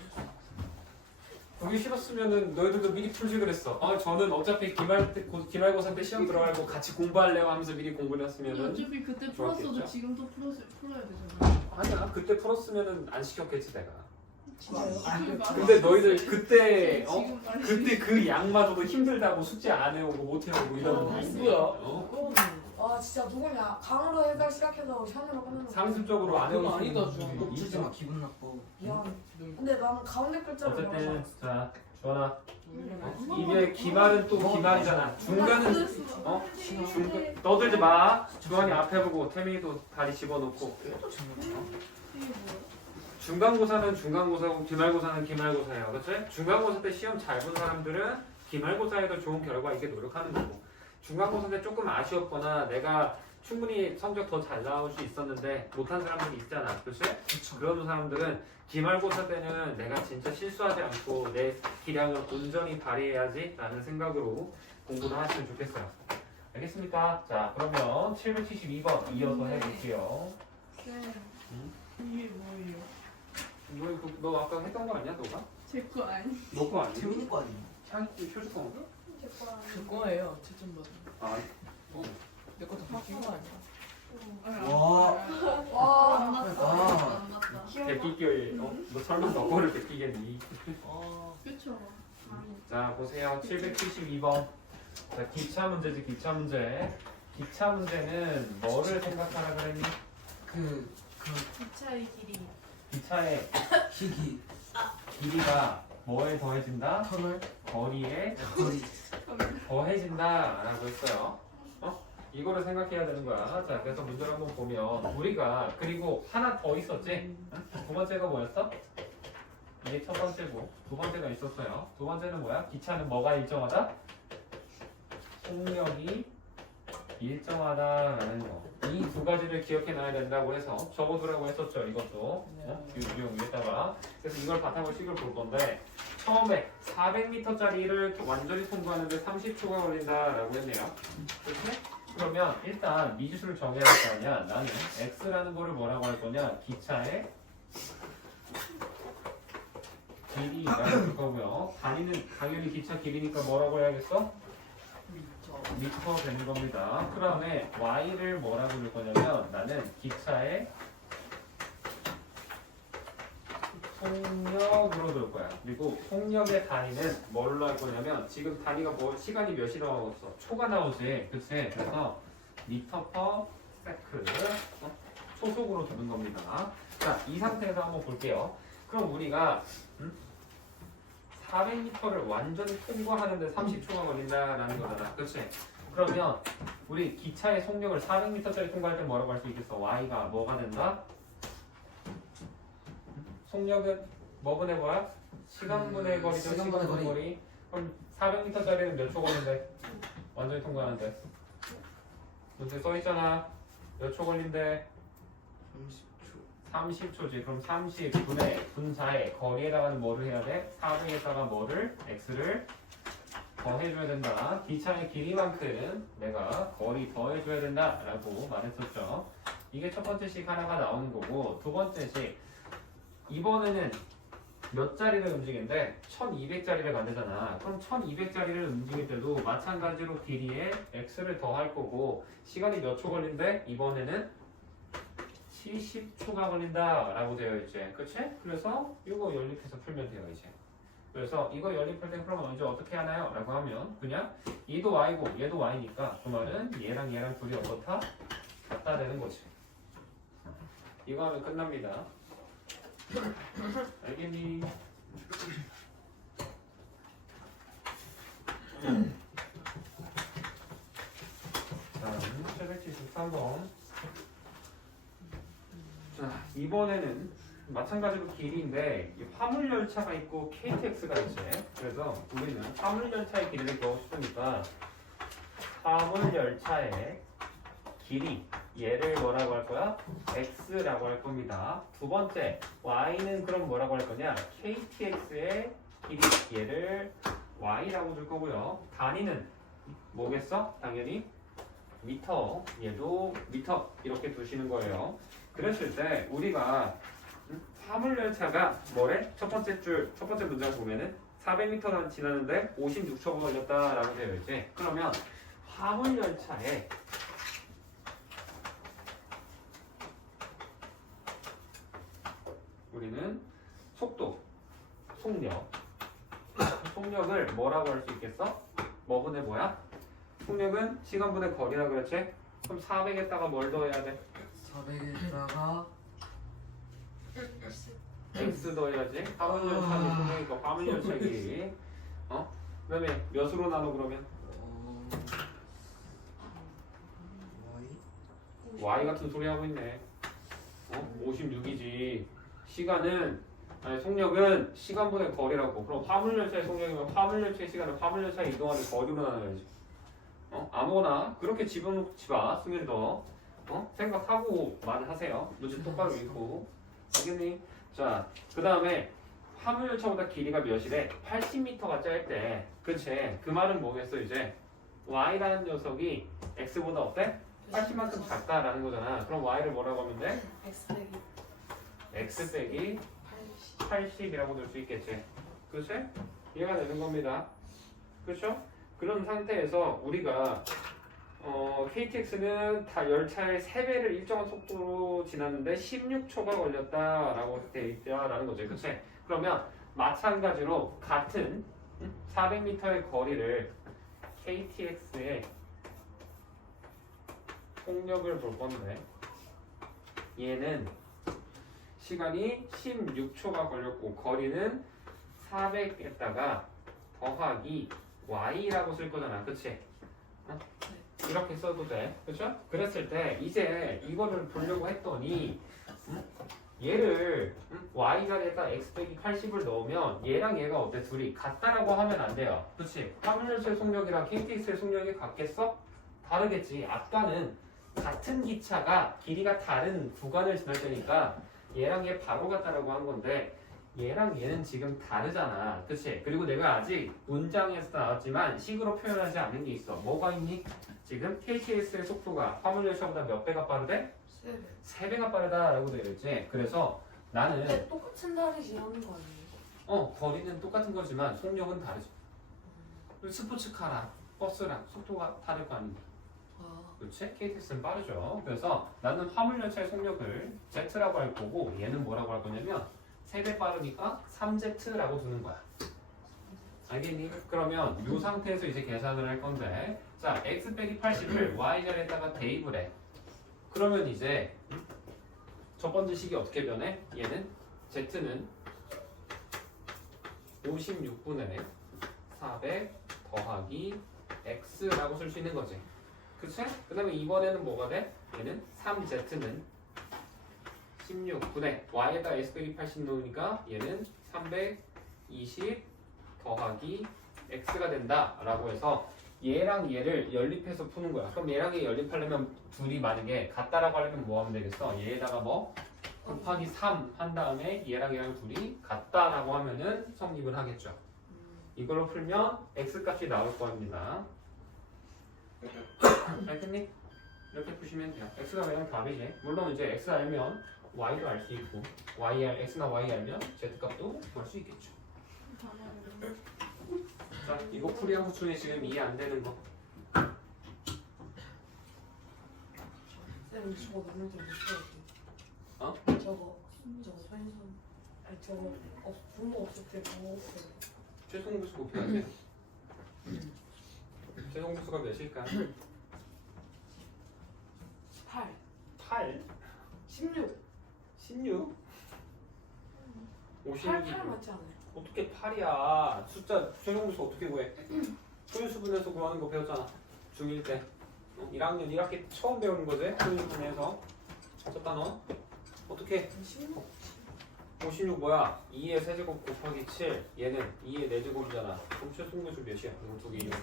그게 싫었으면은 너희들도 미리 풀지 그랬어. 저는 어차피 기말고사 때 시험 들어가고 같이 공부할래요 하면서 미리 공부를 했으면은 어차피 그때 풀었어도 좋았겠죠? 지금 또 풀어야 되잖아. 아니야. 그때 풀었으면은 안 시켰겠지 내가. 진짜요? 근데 너희들 그때 지금 말해. 그때 그 양마저도 힘들다고 숙제 안 해오고 못 해오고 이러는 누구야? 어? 아 진짜 누구냐? 강으로 해가 시작해서 현으로 끝나는 거. 상습적으로 안 해오고 주지 마 기분 나빠. 미안. 근데 나는 가운데 글자를 어쨌든 외워서. 자 주원아 이게 기말은 또 기말이잖아. 중간은 중간 너들지 마. 주원이 앞에 보고 태민이도 다리 집어넣고 또 재밌다. 이게 뭐야? 중간고사는 중간고사고 기말고사는 기말고사예요. 그치? 중간고사 때 시험 잘 본 사람들은 기말고사에도 좋은 결과 있게 노력하는 거고 중간고사 때 조금 아쉬웠거나 내가 충분히 성적 더 잘 나올 수 있었는데 못한 사람들이 있잖아. 그치? 그쵸. 그런 사람들은 기말고사 때는 내가 진짜 실수하지 않고 내 기량을 온전히 발휘해야지 라는 생각으로 공부를 하시면 좋겠어요. 알겠습니까? 자 그러면 772번 이어서 해볼게요. 네. 응? 이게 뭐예요? 너 아까 했던 거 아니야 너가? 제 거 아니? 너 거 아니야? 재밌는 거 아니야? 효주 건가? 제 거랑. 제 거예요. 채점 받은. 아 내 것도 바뀐 거 아니야? 와. 와. 안 맞다. 아. 안 맞다. 베끼교에 너 설마 너 거를 베끼겠니? 아, 그쵸. 자 보세요 772번 자 기차 문제지 기차 문제 기차 문제는 뭐를 생각하라 그랬니? 기차의 길이. 기차의 희귀 길이가 뭐에 더해진다? 터널 거리에 거리. 더해진다 라고 했어요. 이거를 생각해야 되는 거야. 자 그래서 문제를 한번 보면 우리가 그리고 하나 더 있었지? 응? 두 번째가 뭐였어? 이게 첫 번째고 두 번째가 있었어요. 두 번째는 뭐야? 기차는 뭐가 일정하다? 속력이 일정하다라는 거. 이 두 가지를 기억해 놔야 된다고 해서 적어두라고 했었죠. 이것도 유용 위에다가. 그래서 이걸 바탕으로 식을 볼 건데 처음에 400m짜리를 완전히 통과하는데 30초가 걸린다라고 했네요. 그렇지? 그러면 일단 미지수를 정해야 할 거 아니야. 나는 x라는 거를 뭐라고 할 거냐? 기차의 길이라고 할 거고요. 단위는 당연히 기차 길이니까 뭐라고 해야겠어? 미터 되는 겁니다. 그 다음에 y를 뭐라고 부를 거냐면 나는 기차의 속력으로 둘 거야. 그리고 속력의 단위는 뭘로 할 거냐면 지금 단위가 뭐 시간이 몇이 나왔어? 초가 나오지. 그치? 그래서 미터 퍼 세컨드 초속으로 두는 겁니다. 자, 이 상태에서 한번 볼게요. 그럼 우리가 400m를 완전히 통과하는데 30초가 걸린다라는 거잖아. 그치? 그러면 우리 기차의 속력을 400m짜리 통과할 때 뭐라고 할 수 있겠어? y가 뭐가 된다? 속력은 뭐분의 뭐야? 시간분의 거리죠. 시간분의 시간분의 거리. 그럼 400m짜리는 몇 초 걸린대? 완전히 통과하는데. 문제 써있잖아. 몇 초 걸린대? 30초지. 그럼 30분의 분사의 거리에다가는 뭐를 해야 돼? 400에다가 뭐를? x를 더해줘야 된다. 기차의 길이만큼 내가 거리 더해줘야 된다 라고 말했었죠. 이게 첫 번째 식 하나가 나오는 거고 두 번째 식 이번에는 몇 자리를 움직이는데 1200자리를 만들잖아. 그럼 1200자리를 움직일 때도 마찬가지로 길이에 x를 더할 거고 시간이 몇 초 걸린대? 이번에는 70초가 걸린다 라고 되어 있지. 그치? 그래서 이거 연립해서 풀면 돼요 이제. 그래서 이거 연립할 때 그럼 언제 어떻게 하나요? 라고 하면 그냥 얘도 y고 얘도 y니까 그 말은 얘랑 얘랑 둘이 어떻다? 같다 되는 거지. 이거 하면 끝납니다. 알겠니? 자, 773번. 자, 이번에는 마찬가지로 길이인데 이 화물열차가 있고 KTX가 있지. 그래서 우리는 화물열차의 길이를 구하고 싶으니까 화물열차의 길이 얘를 뭐라고 할 거야? x라고 할 겁니다. 두 번째 y는 그럼 뭐라고 할 거냐? KTX의 길이 얘를 y라고 줄 거고요. 단위는 뭐겠어? 당연히 미터, 얘도 미터 이렇게 두시는 거예요. 그랬을 때 우리가 화물열차가 뭐래? 첫 번째 문장 보면은 400m 지나는데 56초가 걸렸다라고 되어 있지. 그러면 화물열차에 우리는 속도, 속력을 뭐라고 할 수 있겠어? 뭐분의 뭐야? 속력은 시간분의 거리라 그랬지? 그럼 400에다가 뭘 더해야 돼? 400에다가 x 더해야지. 화물열차는 속력이니까 화물열차 길이. 그 다음에 몇으로 나눠 그러면? Y y 같은 소리 하고 있네. 56이지. 속력은 시간분의 거리라고. 그럼 화물열차의 속력이면 화물열차의 시간을 화물열차에 이동하는 거리로 나눠야지. 아무거나 그렇게 집어넣지 마. 승현이 너. 생각하고 말하세요. 문제 똑바로 읽고. 알겠니? 자, 그 다음에 화물열차보다 길이가 몇이래? 80m가 짧대. 그치? 그 말은 뭐겠어 이제? y라는 녀석이 x보다 어때? 80만큼 작다라는 거잖아. 그럼 y를 뭐라고 하면 돼? x 빼기 80이라고 될 수 있겠지. 그치? 이해가 되는 겁니다. 그렇죠? 그런 상태에서 우리가 KTX는 다 열차의 3배를 일정한 속도로 지났는데 16초가 걸렸다라고 되어 있다라는 거죠. 그치? 그러면 마찬가지로 같은 400m의 거리를 KTX의 속력을 볼 건데 얘는 시간이 16초가 걸렸고 거리는 400에다가 더하기 y라고 쓸 거잖아. 그치? 이렇게 써도 돼. 그쵸? 그랬을 때 이제 이거를 보려고 했더니 얘를 y 자리에다 x 빼기 80을 넣으면 얘랑 얘가 어때? 둘이 같다라고 하면 안 돼요. 그치? 화물열차의 속력이랑 KTX의 속력이 같겠어? 다르겠지. 아까는 같은 기차가 길이가 다른 구간을 지날 때니까 얘랑 얘 바로 같다라고 한 건데 얘랑 얘는 지금 다르잖아. 그치? 그리고 내가 아직 문장에서 나왔지만 식으로 표현하지 않은 게 있어. 뭐가 있니? 지금 KTX의 속도가 화물열차보다 몇 배가 빠르대? 3배가 빠르다라고 되어 있지. 그래서 나는 근데 똑같은 다리지 하는 거 아니에요? 거리는 똑같은 거지만 속력은 다르지. 스포츠카랑 버스랑 속도가 다를 거 아니야. 그렇지? KTX는 빠르죠. 그래서 나는 화물열차의 속력을 Z라고 할 거고 얘는 뭐라고 할 거냐면 3배 빠르니까 3Z라고 두는 거야. 알겠니? 그러면 이 상태에서 이제 계산을 할 건데 자, X 빼기 80을 Y 자리에다가 대입을 해. 그러면 이제 첫 번째 식이 어떻게 변해? 얘는 Z는 56분의 400 더하기 X라고 쓸 수 있는 거지. 그치? 그 다음에 이번에는 뭐가 돼? 얘는 3Z는 16분의 Y에다 S 빼기 80 넣으니까 얘는 320 더하기 X가 된다 라고 해서 얘랑 얘를 연립해서 푸는 거야. 그럼 얘랑 얘 연립하려면 둘이 만약에 같다라고 하려면 뭐 하면 되겠어? 얘에다가 뭐 곱하기 3 한 다음에 얘랑 얘랑 둘이 같다라고 하면은 성립을 하겠죠. 이걸로 풀면 X 값이 나올 겁니다. 알겠니? 이렇게 푸시면 돼요. X가 그냥 답이지. 물론 이제 X 알면 Y도 알 수 있고 X나 Y 알면 Z 값도 구할 수 있겠죠. 자, 이거 풀이하고 중에 지금 이해 안 되는 거. 쌤 저거 몇명 좀 못해요. 저거 편의점 아니 저거 부모 없을 때 부모 없을 때 최종부수 곱해야지. 최종부수가 몇일까? 8 8 16 16 8 56이 맞지 않아요? 어떻게 8이야? 숫자 최종수수 어떻게 구해? 소인수분해서 구하는 거 배웠잖아. 중1 때. 1학년 1학기 처음 배우는 거지? 소인수분해서. 첫 단어. 어떻게? 16? 56 뭐야? 2의 세제곱 곱하기 7. 얘는 2의 4제곱이잖아. 그럼 최소인수 몇이야? 이거 두개 이거.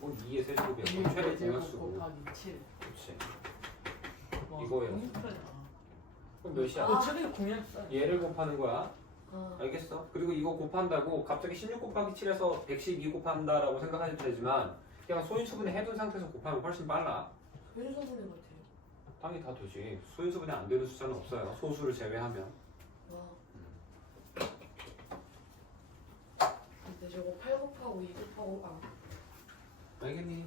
뭐 2의 세제곱이야. 그럼 최대 공약수고. 곱하기 7. 그렇지. 와, 이거예요. 공약수다. 그럼 몇이야? 그 최대 공약수다. 얘를 곱하는 거야. 아, 알겠어? 그리고 이거 곱한다고 갑자기 16 곱하기 7에서 112 곱한다라고 생각하셔도 되지만 그냥 소인수분해 해둔 상태에서 곱하면 훨씬 빨라. 소인수분해 같아요. 당연히 다 되지. 소인수분해 안 되는 숫자는 없어요. 소수를 제외하면. 와. 근데 저거 8 곱하고 2 곱하고 알겠니? 네.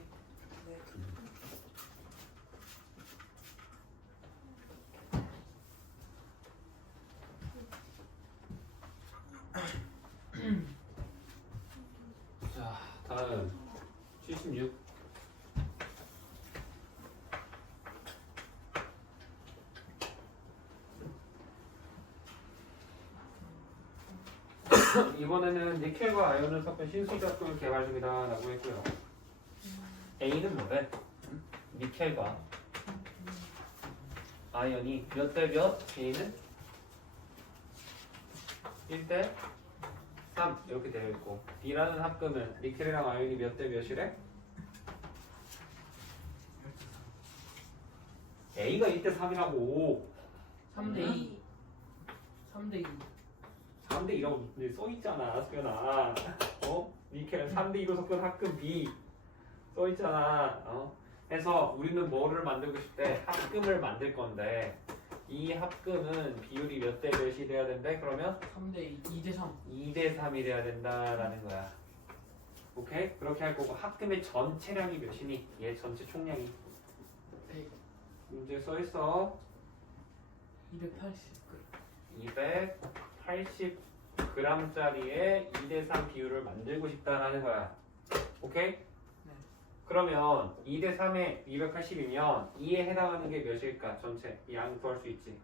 자, 다음 76. 이번에는 니켈과 아연을 섞은 신소작품을 개발 중이다라고 했고요. A는 뭐래? 니켈과 아연이 몇 대 몇? A는 1대 3 이렇게 되어 있고 B라는 합금은 니켈이랑 아연이 몇 대 몇이래? A가 1대 3이라고 3대 2. 3대 2. 3대 2라고 써있잖아 수연아. 니켈 3대 2로 섞은 합금 B 써있잖아. 해서 우리는 뭐를 만들고 싶대? 합금을 만들 건데 이 합금은 비율이 몇 대 몇이 돼야 된대? 그러면 3대 2. 2대 3. 2대 3이 돼야 된다라는 거야. 오케이? 그렇게 할 거고 합금의 전체량이 몇이니? 얘 전체 총량이 100. 문제 써있어. 280. 280g짜리의 2대 3 비율을 만들고 싶다라는 거야. 오케이? 네. 그러면 2대 3에 280이면 2에 해당하는 게 몇일까? 전체 양 구할 수 있지.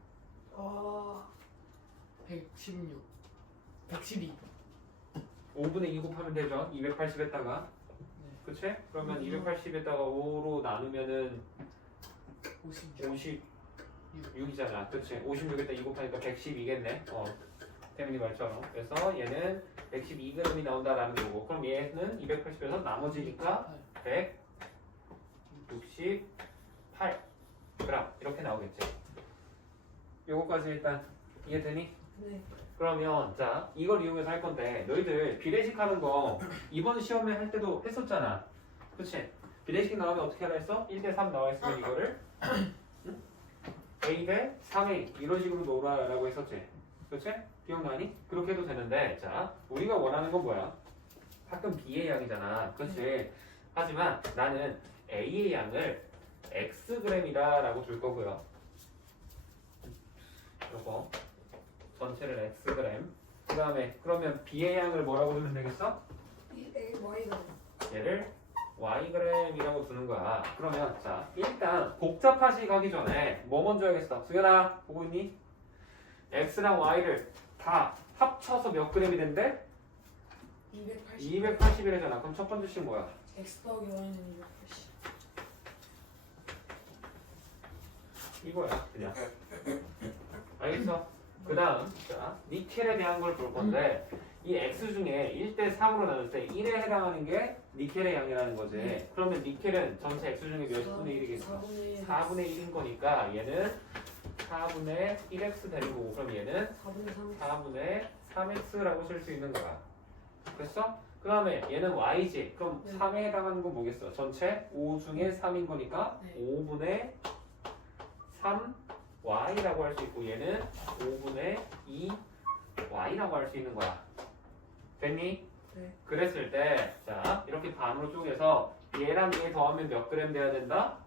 아, 116. 112. 5분의 2 곱하면 되죠. 280에다가. 네. 그치? 그러면 280에다가 5로 나누면은 56. 56이잖아. 그치? 56에다 2 곱하니까 112겠네. 태민이 말처럼. 그래서 얘는 112g이 나온다라는 거고. 그럼 얘는 280에서 나머지니까 168g 이렇게 나오겠지. 요거까지 일단 이해되니? 네. 그러면 자 이걸 이용해서 할 건데 너희들 비례식 하는 거 이번 시험에 할 때도 했었잖아. 그치? 비례식 나오면 어떻게 하라 했어? 1대 3 나와 있으면 이거를 A 대 3A 이런 식으로 놓으라라고 했었지. 그치? 기억나니? 그렇게 해도 되는데 자 우리가 원하는 건 뭐야? 가끔 B의 양이잖아. 그치? 하지만 나는 A의 양을 Xg이라고 둘 거고요. 요거 전체를 Xg. 그 다음에 그러면 B의 양을 뭐라고 두면 되겠어? A Y가 얘를 Yg이라고 두는 거야. 그러면 자 일단 복잡하시 가기 전에 뭐 먼저 하겠어? 수연아 보고 있니? X랑 Y를 다 합쳐서 몇 g이 된대? 280. 280이래잖아. 그럼 첫 번째 식 뭐야? X 더하기 Y는 280. 이거야 그냥. 알겠어? 그 다음 자 니켈에 대한 걸 볼 건데 이 X 중에 1대 3으로 나눌 때 1에 해당하는 게 니켈의 양이라는 거지. 그러면 니켈은 전체 X 중에 몇 분의 1이겠어? 4분의 1인 거니까 얘는 4분의 1x 되는 거고 그럼 얘는 4분의 3. 4분의 3x라고 쓸 수 있는 거야. 됐어? 그 다음에 얘는 y지. 그럼 네. 3에 해당하는 건 뭐겠어? 전체 5 중에 3인 거니까 네. 5분의 3y라고 할 수 있고 얘는 5분의 2y라고 할 수 있는 거야. 됐니? 네. 그랬을 때 자 이렇게 반으로 쪼개서 얘랑 얘 더하면 몇 그램 돼야 된다?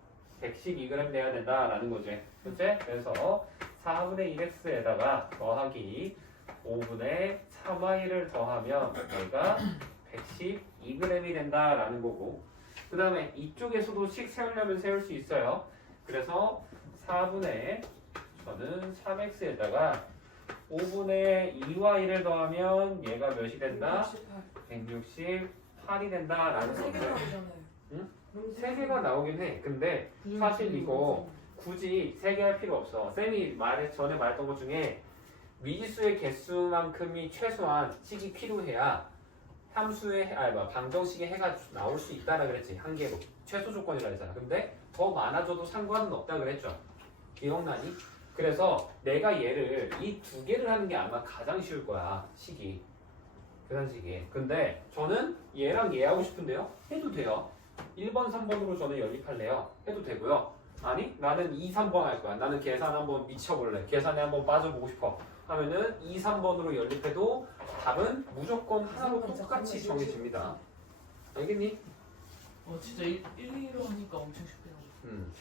112g 돼야 된다라는 거지. 그치? 그래서 4분의 1x에다가 더하기 5분의 3y를 더하면 얘가 112g이 된다라는 거고 그 다음에 이쪽에서도 식 세우려면 세울 수 있어요. 그래서 4분의 저는 3x에다가 5분의 2y를 더하면 얘가 몇이 된다? 168. 168이 된다라는 세 개가 건데 나오잖아요. 응? 그럼 세 개가 나오긴 해. 근데 사실 이거 굳이 세 개 할 필요 없어. 쌤이 전에 말했던 것 중에 미지수의 개수만큼이 최소한 식이 필요해야 함수의 방정식의 해가 나올 수 있다라 그랬지. 한 개로 최소 조건이라 했잖아. 근데 더 많아져도 상관은 없다 그랬죠. 기억나니? 그래서 내가 얘를 이 두 개를 하는 게 아마 가장 쉬울 거야. 식이 계산식이. 근데 저는 얘랑 얘 하고 싶은데요. 해도 돼요. 1번, 3번으로 저는 연립할래요. 해도 되고요. 아니 나는 2, 3번 할 거야. 나는 계산 한번 미쳐볼래. 계산에 한번 빠져보고 싶어. 하면은 2, 3번으로 연립해도 답은 무조건 하나로 똑같이 정해집니다. 알겠니? 진짜 1, 2로 하니까 엄청 쉽네요.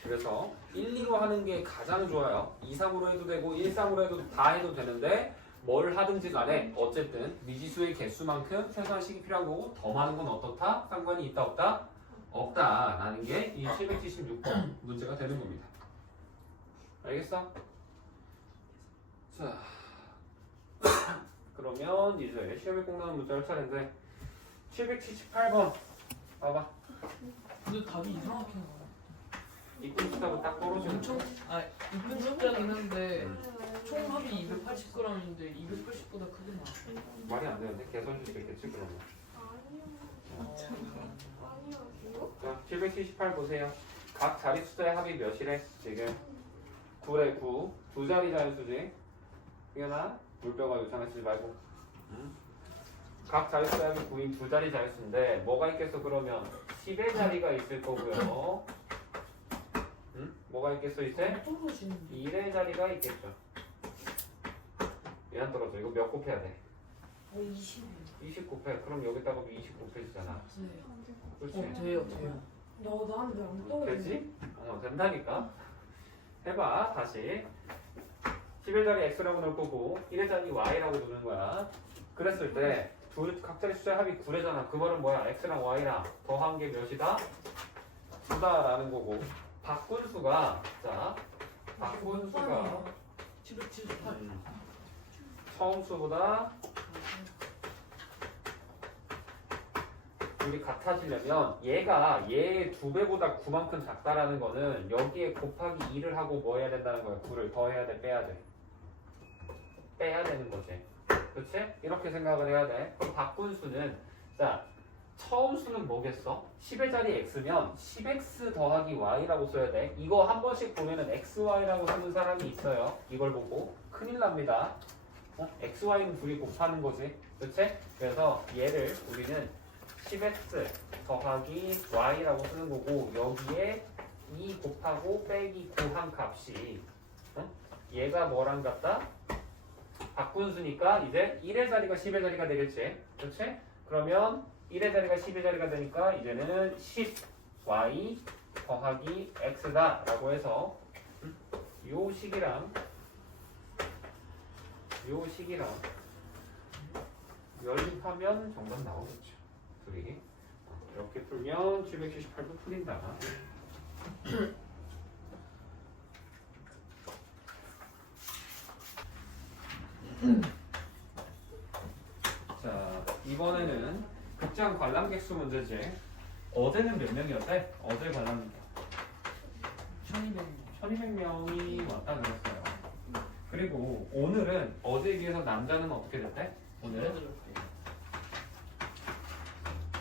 그래서 1, 2로 하는 게 가장 좋아요. 2, 3으로 해도 되고 1, 3으로 해도 다 해도 되는데 뭘 하든지 간에 어쨌든 미지수의 개수만큼 최소한 식이 필요한 거고 더 많은 건 어떻다? 상관이 있다 없다? 없다라는 게 이 776번 문제가 되는 겁니다. 알겠어? 자, 그러면 이제 시험에 꼭 나오는 문제 할 차례인데 778번 봐봐. 근데 답이 이상하게 나와요. 이쁜 숫자로 딱 떨어지는 엄청 이쁜 숫자긴 한데 총 합이 280g인데 280보다 크게 나와. 말이 안 되는데 개선일 수 있겠지 그러면. 자, 778 보세요. 각 자리 숫자의 합이 몇이래? 지금 9래 9. 두 자리 자연수지. 이거나 물병과 유창을 쓰지 말고. 각 자리 숫자의 합이 9인 두 자리 자연수인데 뭐가 있겠어 그러면 10의 자리가 있을 거고요. 뭐가 있겠어 이제? 떨어지는 1의 자리가 있겠죠. 얘 안 떨어져. 이거 몇 곱해야 돼? 20. 20 곱해. 그럼 여기다가 20 곱해주잖아. 네. 그렇지? 돼요. 나한테 안 떨어져. 되지? 된다니까. 해봐 다시. 11 자리 x라고 넣을 거고 1의 자리 y라고 두는 거야. 그랬을 때 각자리 숫자 합이 9래잖아. 그 말은 뭐야? x랑 y랑 더한 게 몇이다? 9다라는 거고 박분수가 자 박분수가 778. 처음 수보다 둘이 같아지려면 얘가 얘의 2배보다 9만큼 작다라는 거는 여기에 곱하기 2를 하고 뭐 해야 된다는 거야? 9를 더해야 돼? 빼야 돼? 빼야 되는 거지. 그치? 이렇게 생각을 해야 돼. 그럼 박분수는 자 처음 수는 뭐겠어? 10의 자리 x면 10x 더하기 y라고 써야 돼. 이거 한 번씩 보면은 xy라고 쓰는 사람이 있어요. 이걸 보고 큰일 납니다. xy는 둘이 곱하는 거지. 그치? 그래서 얘를 우리는 10x 더하기 y라고 쓰는 거고 여기에 2 곱하고 빼기 9한 값이 얘가 뭐랑 같다? 박분수니까 이제 1의 자리가 10의 자리가 되겠지. 그렇지? 그러면 1의 자리가 10의 자리가 되니까 이제는 10y 더하기 x다 라고 해서 요 식이랑 연립하면 정답 나오겠죠. 둘이 이렇게 풀면 778도 풀린다. 자 이번에는 극장 관람객 수 문제지. 어제는 몇 명이었대? 어제 관람 1200명이 왔다 그랬어요. 그리고 오늘은 어제에 비해서 남자는 어떻게 됐대? 오늘은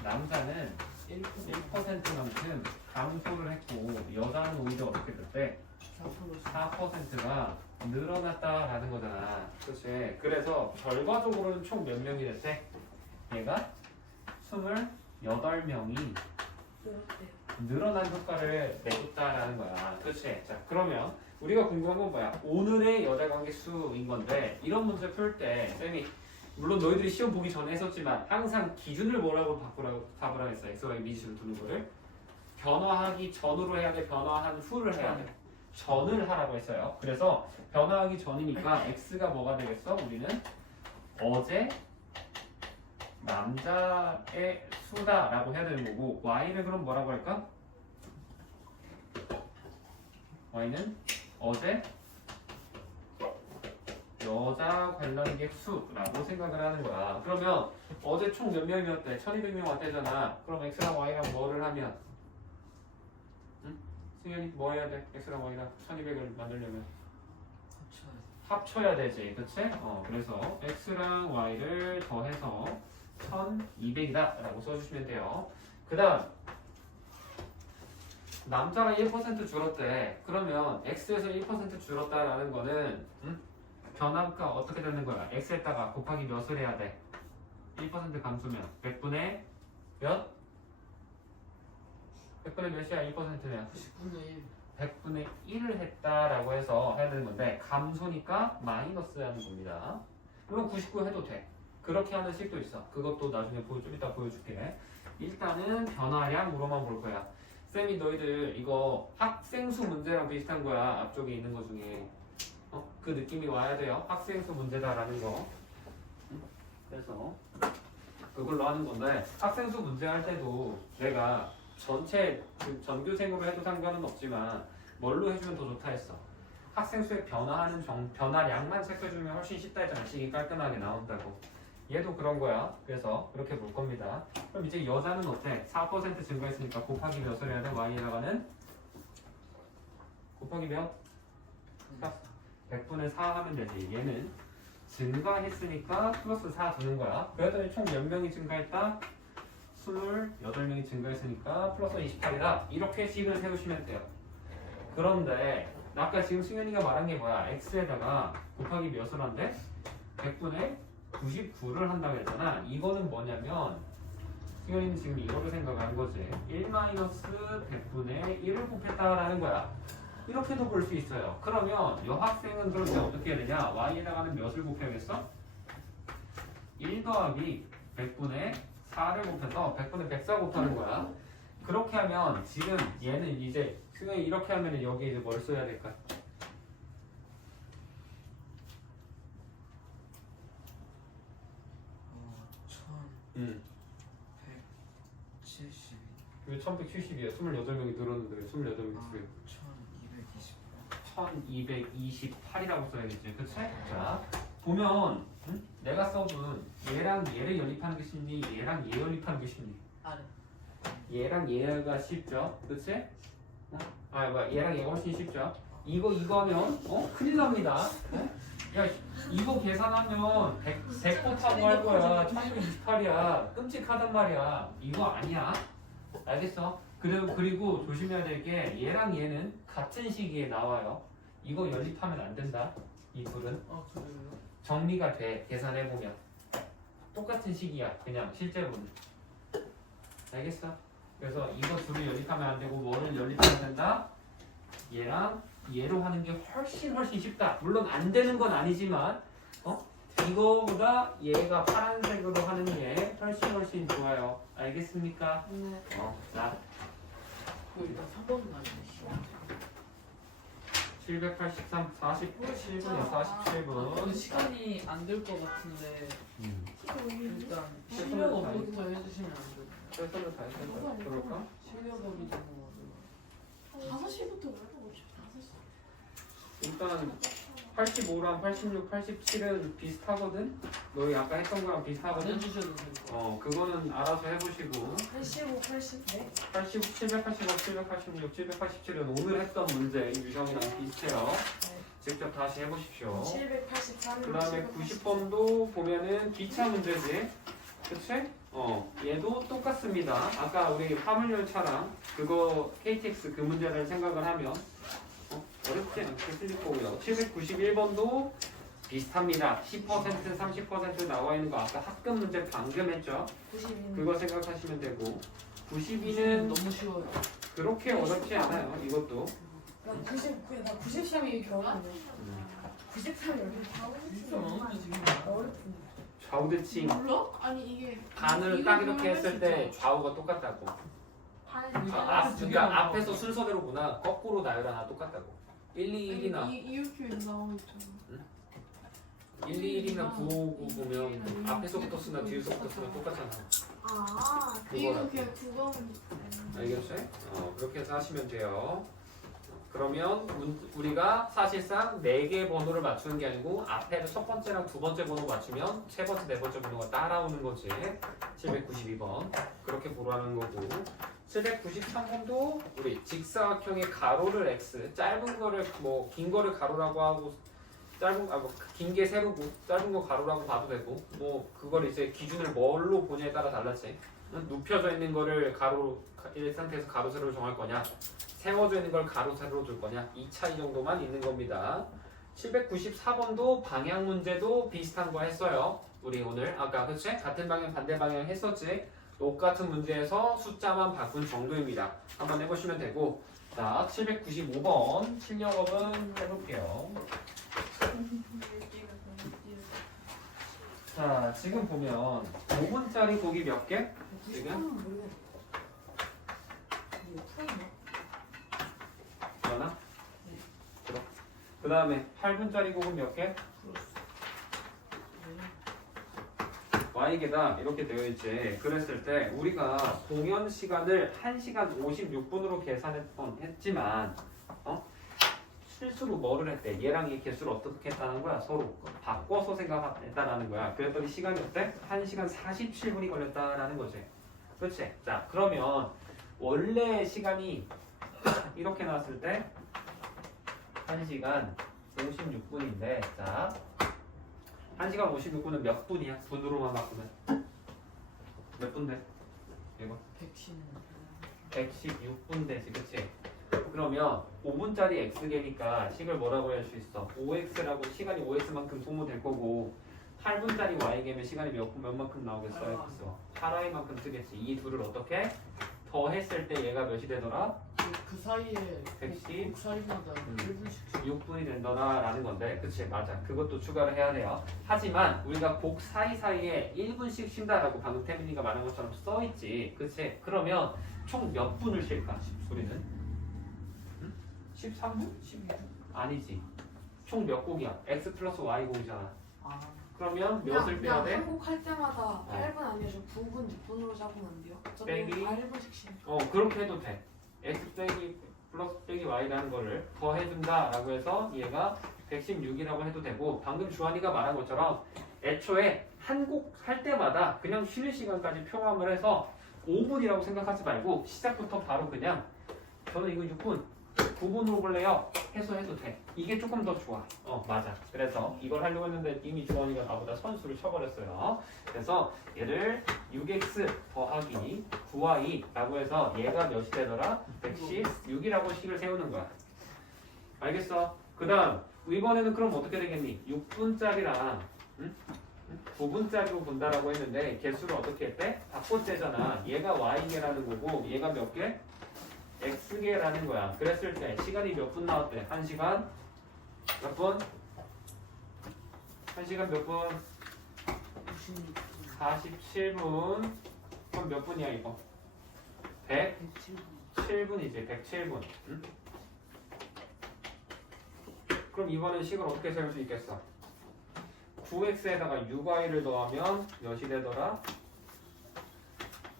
남자는 1%만큼 감소를 했고 여자는 오히려 어떻게 됐대? 4%가 늘어났다라는 거잖아. 그렇지. 그래서 결과적으로는 총 몇 명이 됐대? 얘가 28명이 늘어난 효과를 내줬다라는 거야. 그렇지. 자, 그러면 우리가 궁금한 건 뭐야? 오늘의 여자 관계 수인 건데 이런 문제 풀 때 쌤이 물론 너희들이 시험 보기 전에 했었지만 항상 기준을 뭐라고 답을 하겠어? xy 미지수를 두는 거를 변화하기 전으로 해야 돼? 변화한 후를 해야 돼? 전을 하라고 했어요. 그래서 변화하기 전이니까 x가 뭐가 되겠어? 우리는 어제 남자의 수다라고 해야 되는 거고 y를 그럼 뭐라고 할까? y는 어제 여자 관람객 수라고 생각을 하는 거야. 그러면 어제 총 몇 명이었대? 1200명 왔대잖아. 그럼 x랑 y랑 뭐를 하면? 응? 승현이 뭐 해야 돼? x랑 y랑 1200을 만들려면 합쳐야 되지, 그치? 그래서 x랑 y를 더해서 1200이다 라고 써주시면 돼요. 그 다음 남자가 1% 줄었대. 그러면 x에서 1% 줄었다라는 거는 변함가 어떻게 되는 거야? x에다가 곱하기 몇을 해야 돼? 1% 감소면 100분의 몇? 100분의 몇이야? 1%면 90분의 1. 100분의 1을 했다라고 해서 해야 되는 건데 감소니까 마이너스 하는 겁니다. 물론 99 해도 돼. 그렇게 하는 식도 있어. 그것도 나중에 좀 이따 보여줄게. 일단은 변화량으로만 볼 거야. 쌤이 너희들 이거 학생수 문제랑 비슷한 거야. 앞쪽에 있는 거 중에 그 느낌이 와야 돼요. 학생수 문제다라는 거. 그래서 그걸로 하는 건데 학생수 문제 할 때도 내가 전체 전교생으로 해도 상관은 없지만 뭘로 해주면 더 좋다 했어. 학생수의 변화하는 변화량만 체크해주면 훨씬 쉽다 했잖아. 식이 깔끔하게 나온다고. 얘도 그런 거야. 그래서 그렇게 볼 겁니다. 그럼 이제 여자는 어때? 4% 증가했으니까 곱하기 몇을 해야 돼? y에다가는 곱하기 몇? 100분의 4 하면 되지. 얘는 증가했으니까 플러스 4 두는 거야. 그랬더니 총 몇 명이 증가했다? 28명이 증가했으니까 플러스 28이다. 이렇게 식을 세우시면 돼요. 그런데 아까 지금 승현이가 말한 게 뭐야? x에다가 곱하기 몇을 한대? 100분의 99를 한다고 했잖아. 이거는 뭐냐면 승현이는 지금 이거를 생각한 거지. 1-100분의 1을 곱했다라는 거야. 이렇게도 볼 수 있어요. 그러면 여학생은 그럴 때 어떻게 해야 되냐? y에다가는 몇을 곱해야겠어? 1 더하기 100분의 4를 곱해서 100분의 104 곱하는 거야. 그렇게 하면 지금 얘는 이제 승현이 이렇게 하면 여기 이제 뭘 써야 될까? 응. 1170 이거 1170이야. 28명이 늘었는데 28명이 줄여. 1228 1228이라고 써야겠지. 그치? 자, 보면 내가 써둔 얘랑 얘를 연립하는 게 쉽니? 얘랑 얘 연립하는 게 쉽니? 아래. 얘랑 얘가 쉽죠? 그치? 얘랑 얘가 훨씬 쉽죠? 이거 하면 큰일 납니다. 야, 이거 계산하면 100 곱하고 할 거야. 1228이야. 끔찍하단 말이야. 이거 아니야. 알겠어? 그리고 조심해야 될 게 얘랑 얘는 같은 시기에 나와요. 이거 연립하면 안 된다. 이 둘은 그래요? 정리가 돼. 계산해보면 똑같은 시기야. 그냥 실제로는. 알겠어? 그래서 이거 둘을 연립하면 안 되고 뭐를 연립하면 된다? 얘랑 얘로 하는 게 훨씬 쉽다. 물론 안 되는 건 아니지만 이거보다 얘가 파란색으로 하는 게 훨씬 좋아요. 알겠습니까? 네. 자, 그거 일단 3번은 아니네. 783, 47분에 47분. 저는 시간이 안 될 것 같은데 일단 실력업부터 해주시면 안 돼요? 최선을 다해서 그럴까? 실력업이 너무 어려워. 5시부터 왜 보고 싶어? 5시. 일단 85랑 86, 87은 비슷하거든? 너희 아까 했던 거랑 안 비슷하거든? 해주셔도 되고. 그거는 알아서 해보시고 85, 80, 네? 80, 785, 786, 787은 오늘 했던 문제 유형이랑 비슷해요. 직접 다시 해보십시오. 783. 그 다음에 90번도 보면은 기차 문제지. 그치? 얘도 똑같습니다. 아까 우리 화물열차랑 그거 KTX 그 문제를 생각을 하면 어렵지 않게 쓸 거고요. 791번도 비슷합니다. 10%, 30% 나와 있는 거 아까 학급 문제 방금 했죠? 92. 그거 생각하시면 되고 92는 너무 쉬워요. 그렇게 어렵지 않아요. 이것도. 나 93이 이렇게 어렵네. 93이 진짜 많은데 지금. 어렵던데. 좌우대칭 몰라? 아니 이게 간을 딱 이렇게 했을 때 좌우가 똑같다고. 그러니까 앞에서 순서대로구나. 거꾸로 나열하나 똑같다고. 1, 2, 1이나 이렇게 나오고 있잖아. 1, 2, 1이나 9, 5, 9 보면 앞에서부터 쓰나 뒤에서부터 쓰나 똑같잖아. 이거 그거라고. 그냥 국어는 알겠어요? 그렇게 해서 하시면 돼요. 그러면 우리가 사실상 4개의 번호를 맞추는 게 아니고 앞에 첫 번째랑 두 번째 번호 맞추면 세 번째, 네 번째 번호가 따라오는 거지. 792번. 그렇게 보라는 거고. 793번도 우리 직사각형의 가로를 x, 짧은 거를 뭐 긴 거를 가로라고 하고 긴 게 세로고 짧은 거 가로라고 봐도 되고 뭐 그걸 이제 기준을 뭘로 보냐에 따라 달랐지. 눕혀져 있는 거를 가로 이 상태에서 가로 세로로 정할 거냐, 세워져 있는 걸 가로 세로로 둘 거냐, 이 차이 정도만 있는 겁니다. 794번도 방향 문제도 비슷한 거 했어요. 우리 오늘 아까 그치? 같은 방향 반대 방향 했었지. 똑같은 문제에서 숫자만 바꾼 정도입니다. 한번 해보시면 되고. 자, 795번 실력업은 해볼게요. 자, 지금 보면 5분짜리 보기 몇 개? 지금? 모르겠네. 이거 풀이나? 하나? 그 다음에 8분짜리 곡은 몇 개? y계다 이렇게 되어 있지. 그랬을 때 우리가 공연 시간을 1시간 56분으로 계산했지만 실수로 뭐를 했대? 얘랑 얘 개수를 어떻게 했다는 거야? 서로 바꿔서 생각했다라는 거야. 그랬더니 시간이 어때? 1시간 47분이 걸렸다라는 거지. 그렇지? 자, 그러면 원래 시간이 이렇게 나왔을 때 1시간 56분인데 자 1시간 56분은 몇 분이야? 분으로만 바꾸면 몇 분 돼? 이거 116분 되지, 그치? 그러면 5분짜리 x개니까 식을 뭐라고 할 수 있어? 5x라고 시간이 5x만큼 소모될 거고 8분짜리 y개면 시간이 몇 만큼 나오겠어? x 8y만큼 쓰겠지. 이 둘을 어떻게? 더 했을 때 얘가 몇이 되더라? 그 사이에 110? 곡 사이마다 1분씩 6분이 된다라는 건데, 그치? 맞아. 그것도 추가를 해야 돼요. 하지만 우리가 곡 사이사이에 1분씩 쉰다라고 방금 태민이가 말한 것처럼 써있지, 그치? 그러면 총 몇 분을 쉴까? 우리는? 응? 13분? 12분. 아니지. 총 몇 곡이야? x 플러스 y 곡이잖아. 아, 그러면 몇을 빼야 돼? 한곡할 때마다 8분 아니면 9분, 6분으로 잡으면 안 돼요? 어차피 빼기. 다 1분씩 쉬니까. 그렇게 해도 돼. x 빼기 플러스 빼기 y라는 거를 더 해준다라고 해서 얘가 116이라고 해도 되고, 방금 주한이가 말한 것처럼 애초에 한 곡 할 때마다 그냥 쉬는 시간까지 표함을 해서 5분이라고 생각하지 말고 시작부터 바로 그냥 저는 이거 6분, 9분으로 볼래요? 해도 돼. 이게 조금 더 좋아. 맞아. 그래서 이걸 하려고 했는데 이미 주원이가 나보다 선수를 쳐버렸어요. 그래서 얘를 6x 더하기 9y라고 해서 얘가 몇이 되더라? 116이라고 식을 세우는 거야. 알겠어? 그 다음 이번에는 그럼 어떻게 되겠니? 6분짜리랑 9분짜리로 본다라고 했는데 개수를 어떻게 했대? 바꿔째잖아. 얘가 y개라는 거고 얘가 몇 개? x개라는 거야. 그랬을 때 시간이 몇 분 나왔대? 1시간 몇 분? 1시간 몇 분? 47분. 그럼 몇 분이야 이거? 107분이지. 107분. 응? 그럼 이번엔 식을 어떻게 세울 수 있겠어? 9x에다가 6y를 더하면 몇이 되더라?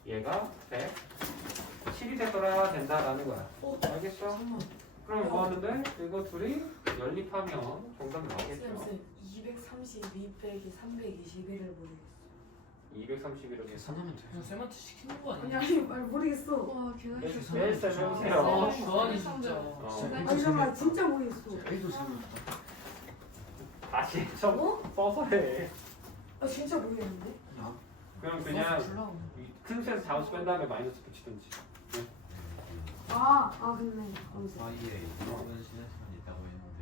얘가 107이 되더라 된다라는 거야. 알겠어? 잠깐만. 그럼 뭐 하는데? 이거 둘이 연립하면 정답 나오겠죠? 쌤, 232 빼기 321을 모르겠어. 231을 계산하면 돼. 그냥 쌤한테 시키는 거 아니, 아니야? 아니, 모르겠어. 와 계산 내일 좀 쌤 해보세요. 아, 주한이 진짜. 아니, 잠깐만, 진짜 모르겠어. A도 생각났다. 다시 좀 써서 해. 아, 진짜 모르겠는데? 야, 그냥 큰 수에서 작은 뺀 다음에 마이너스 붙이든지. 그러네. 사이에 1분 쉬는 시간이 있다고 했는데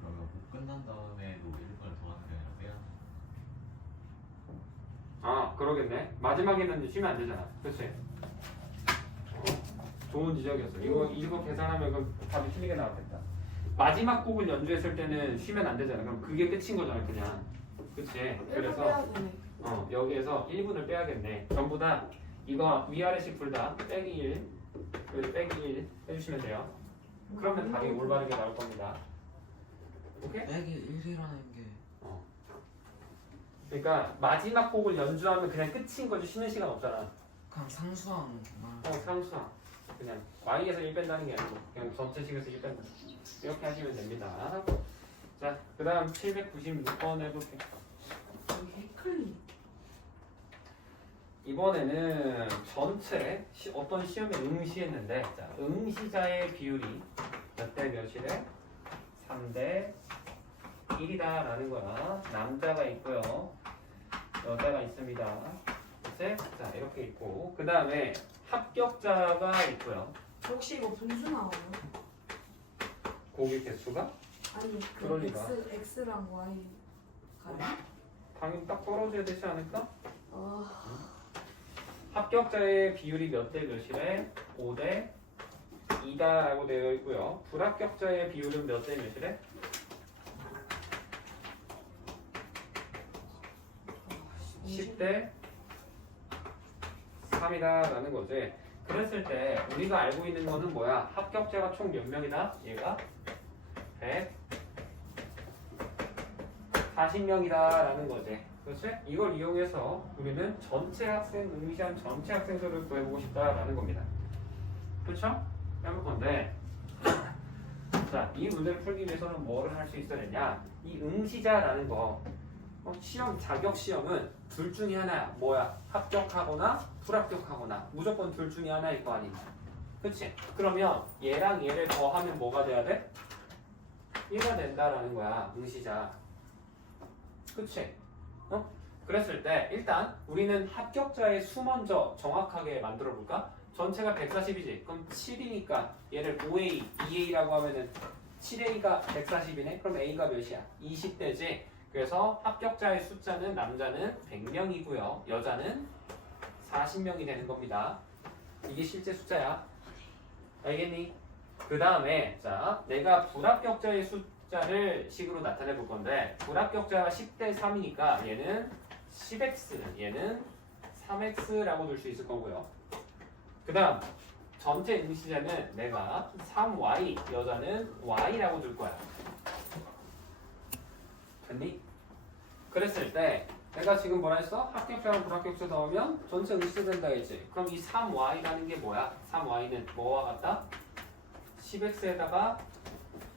그러면 못 끝난 다음에도 1분을 더 하는 게 아니라 빼야 하는 그러겠네. 마지막에는 쉬면 안 되잖아. 그치? 좋은 지적이었어. 이거 계산하면 그럼 답이 틀리게 나왔겠다. 마지막 곡을 연주했을 때는 쉬면 안 되잖아. 그럼 그게 끝인 거잖아, 그냥. 그치? 그래서 빼야 되네. 여기에서 1분을 빼야겠네. 전부 다 이거 위아래씩 둘 다 빼기 1, 그리고 빼기 1 해주시면 돼요. 그러면 답이 올바르게 나올 겁니다. 오케이? 빼기 1이라는 게 그러니까 마지막 곡을 연주하면 그냥 끝인 거지. 쉬는 시간 없잖아. 그냥 상수항 말. 상수항. 그냥 y에서 1 뺀다는 게 아니고 그냥 전체식에서 1 뺀다. 이렇게 하시면 됩니다. 자, 그 다음 796번 해볼게요. 여기 헷갈리. 이번에는 전체 어떤 시험에 응시했는데 자, 응시자의 비율이 몇 대 몇이래? 3대 1이다 라는 거야. 남자가 있고요. 여자가 있습니다. 그치? 자, 이렇게 있고 그 다음에 합격자가 있고요. 혹시 이거 분수 나와요? 고객 개수가 아니 그 그럴 리가. X랑 Y 가요? 당연히 딱 떨어져야 되지 않을까? 아 합격자의 비율이 몇 대 몇이래? 5대 2다라고 되어 있고요. 불합격자의 비율은 몇 대 몇이래? 10대 3이다라는 거지. 그랬을 때 우리가 알고 있는 거는 뭐야? 합격자가 총 몇 명이다? 얘가 140명이다라는 거지. 그렇지? 이걸 이용해서 우리는 전체 학생, 응시한 전체 학생 수를 구해보고 싶다라는 겁니다. 그렇죠? 해볼 건데 자, 이 문제를 풀기 위해서는 뭐를 할 수 있어야 되냐? 이 응시자라는 거 시험, 자격 시험은 둘 중에 하나야. 뭐야? 합격하거나 불합격하거나 무조건 둘 중에 하나일 거 아니야. 그치? 그러면 얘랑 얘를 더하면 뭐가 돼야 돼? 1가 된다라는 거야. 응시자. 그치? 그랬을 때 일단 우리는 합격자의 수 먼저 정확하게 만들어 볼까? 전체가 140이지. 그럼 7이니까 얘를 5A, 2A라고 하면은 7A가 140이네. 그럼 A가 몇이야? 20대지. 그래서 합격자의 숫자는 남자는 100명이고요. 여자는 40명이 되는 겁니다. 이게 실제 숫자야. 알겠니? 그 다음에 자, 내가 불합격자의 숫자를 식으로 나타내 볼 건데 불합격자가 10대 3이니까 얘는 10x, 얘는 3x라고 둘 수 있을 거고요. 그 다음 전체 응시자는 내가 3y, 여자는 y라고 둘 거야. 됐니? 그랬을 때 내가 지금 뭐라 했어? 합격자랑 불합격자 넣으면 전체 응시자 된다 했지. 그럼 이 3y라는 게 뭐야? 3y는 뭐와 같다? 10x에다가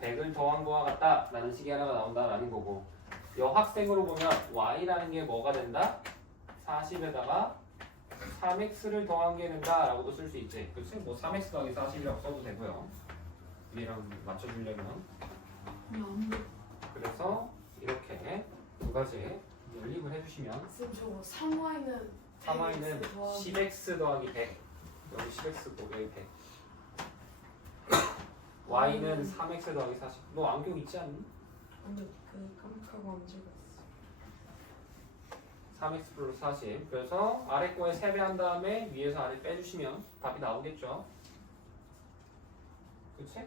100을 더한 거와 같다 라는 식이 하나가 나온다라는 거고 여학생으로 보면 y라는 게 뭐가 된다? 40에다가 3x를 더한 게 된다 라고도 쓸 수 있지. 그치? 뭐 3x 더하기 40이라고 써도 되고요. 얘랑 맞춰주려면 그래서 이렇게 두 가지 연립을 해주시면 쌤 저거 3Y는 3y는 10x 더하기 100 여기 10x고 여기 100 y는 3x 더하기 40 너 안경 있지 않니? 아니 그 깜빡하고 안 적었어. 3x 플러스 40 그래서 아래 거에 3배 한 다음에 위에서 아래 빼주시면 답이 나오겠죠. 그치?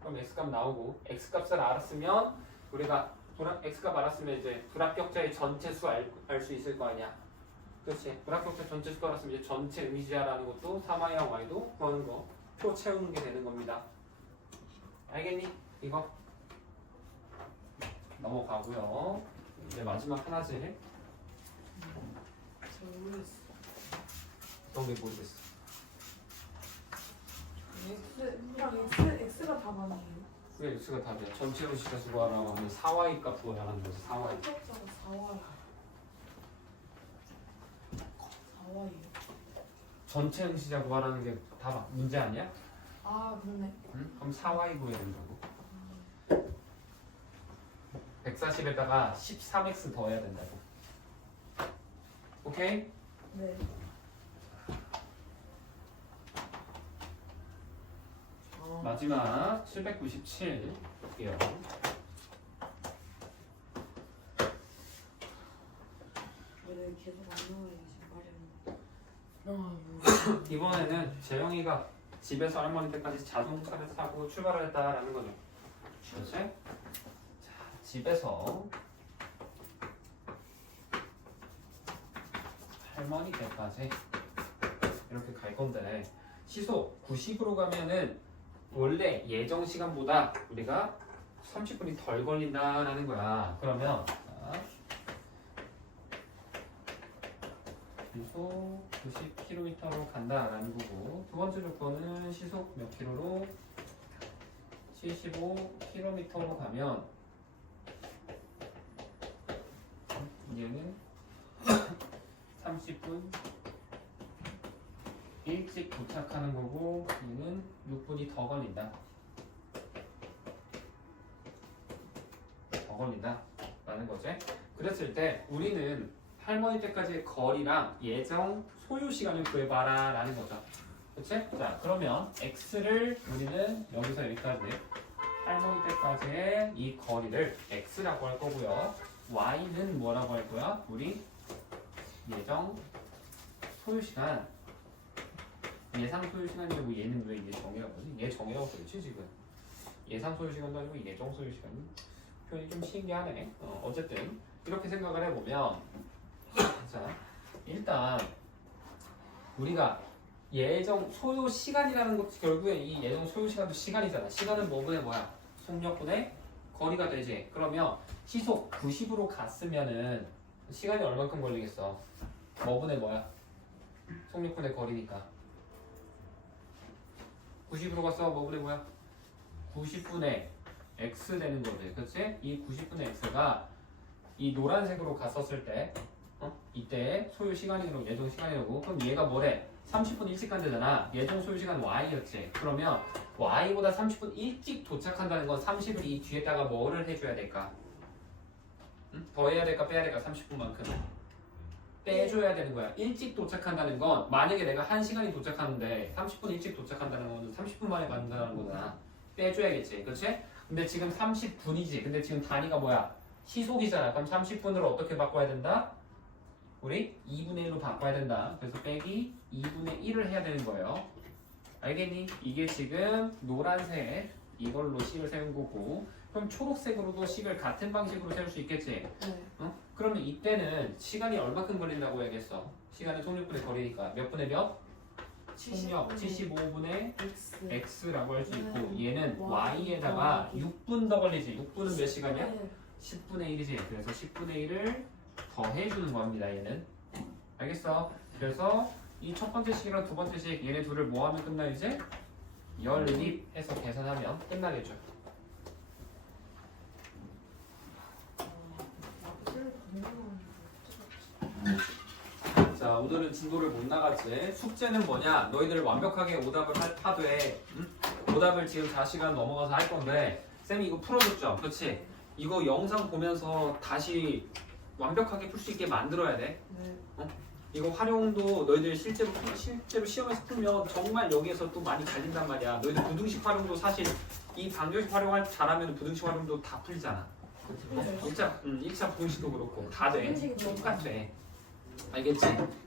그럼 x값 나오고 x값을 알았으면 우리가 x값 알았으면 이제 불합격자의 전체 수 알 수 있을 거 아니야. 그렇지? 불합격자 전체 수 알았으면 이제 전체 응시자라는 것도 3y랑 y도 구하는 거 표 채우는 게 되는 겁니다. 알겠니? 이거 넘어가고요. 이제 마지막 하나지. 저 모르겠어. 너 왜 모르겠어? X가 답 아니에요? 왜 x가 답이야? 전체 응시자 수 구하라고 하면 4y 값 구하라고 하는 거지. 4y. 합격자가 4Y. 4Y예요. 전체 응시자 구하라는 게 답 문제 아니야? 아 그러네. 응? 그럼 4y 구해야 된다고. 140에다가 13x 더해야 된다고. 오케이? 네. 마지막 797 볼게요. 왜 계속 안 나와야지 말이. 이번에는 재영이가 집에서 할머니 때까지 자동차를 타고 출발을 했다라는 거죠. 그렇지? 자, 집에서 할머니 때까지 이렇게 갈 건데 시속 90으로 가면은 원래 예정 시간보다 우리가 30분이 덜 걸린다라는 거야. 그러면 자, 시속 90km로 간다라는 거고 두 번째 조건은 시속 몇 킬로로 75km로 가면 얘는 30분 일찍 도착하는 거고 얘는 6분이 더 걸린다. 더 걸린다 라는 거지. 그랬을 때 우리는 할머니 때까지의 거리랑 예정 소요 시간을 구해봐라 라는 거죠. 그치? 자 그러면 x를 우리는 여기서 여기까지 할머니 때까지의 이 거리를 x라고 할 거고요. y는 뭐라고 할 거야? 우리 예정 소요 시간 예상 소요 시간이고 얘는 왜 이게 정이라고 하지? 얘 정이라고 그랬지 지금. 예상 소요 시간도 아니고 예정 소요 시간 표현이 좀 신기하네. 어쨌든 이렇게 생각을 해보면 자 일단 우리가 예정 소요 시간이라는 것도 결국에 이 예정 소요 시간도 시간이잖아. 시간은 뭐분의 뭐야? 속력분의 거리가 되지. 그러면 시속 90으로 갔으면은 시간이 얼만큼 걸리겠어? 뭐분의 뭐야? 속력분의 거리니까 90으로 갔어. 뭐분의 뭐야? 90분의 x 되는 거지. 그치? 이 90분의 x가 이 노란색으로 갔었을 때 이때 소요 시간이라고 예정 시간이라고 그럼 얘가 뭐래? 30분 일찍 간다잖아. 예정 소요 시간 y였지. 그러면 y보다 30분 일찍 도착한다는 건 30을 이 뒤에다가 뭐를 해줘야 될까? 더 해야 될까 빼야 될까? 30분만큼 빼줘야 되는 거야. 일찍 도착한다는 건 만약에 내가 1시간이 도착하는데 30분 일찍 도착한다는 건 30분 만에 간다는 거잖아. 빼줘야겠지. 그치? 근데 지금 30분이지. 근데 지금 단위가 뭐야? 시속이잖아. 그럼 30분으로 어떻게 바꿔야 된다? 우리 2분의 1로 바꿔야 된다. 그래서 빼기 2분의 1을 해야 되는 거예요. 알겠니? 이게 지금 노란색 이걸로 식을 세운 거고 그럼 초록색으로도 식을 같은 방식으로 세울 수 있겠지? 네. 그러면 이때는 시간이 얼마큼 걸린다고 해야겠어? 시간은 속력분의 거리니까 몇 분의 몇? 속력 75분의 X. x라고 할 수 있고 네. 얘는 Y. y에다가 6분 더 걸리지. 6분은 몇 시간이야? 네. 10분의 1이지. 그래서 10분의 1을 더 해주는 겁니다. 얘는. 알겠어? 그래서 이 첫 번째 식이랑 두 번째 식 얘네 둘을 뭐하면 끝나 이제? 연립해서 계산하면 끝나겠죠. 자 오늘은 진도를 못 나갔지. 숙제는 뭐냐? 너희들 완벽하게 오답을 하되 오답을 지금 4시간 넘어가서 할 건데 쌤이 이거 풀어줬죠? 그렇지? 이거 영상 보면서 다시 완벽하게 풀 수 있게 만들어야 돼. 네. 이거 활용도 너희들 실제로 시험에서 풀면 정말 여기에서 또 많이 갈린단 말이야. 너희들 부등식 활용도 사실 이 방정식 활용을 잘하면 부등식 활용도 다 풀리잖아. 네. 1차 부등식도 그렇고 다 돼. 부등식이 너무 똑같아. 알겠지?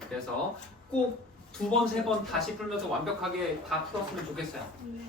그래서 꼭 2번, 3번 다시 풀면서 완벽하게 다 풀었으면 좋겠어요. 네.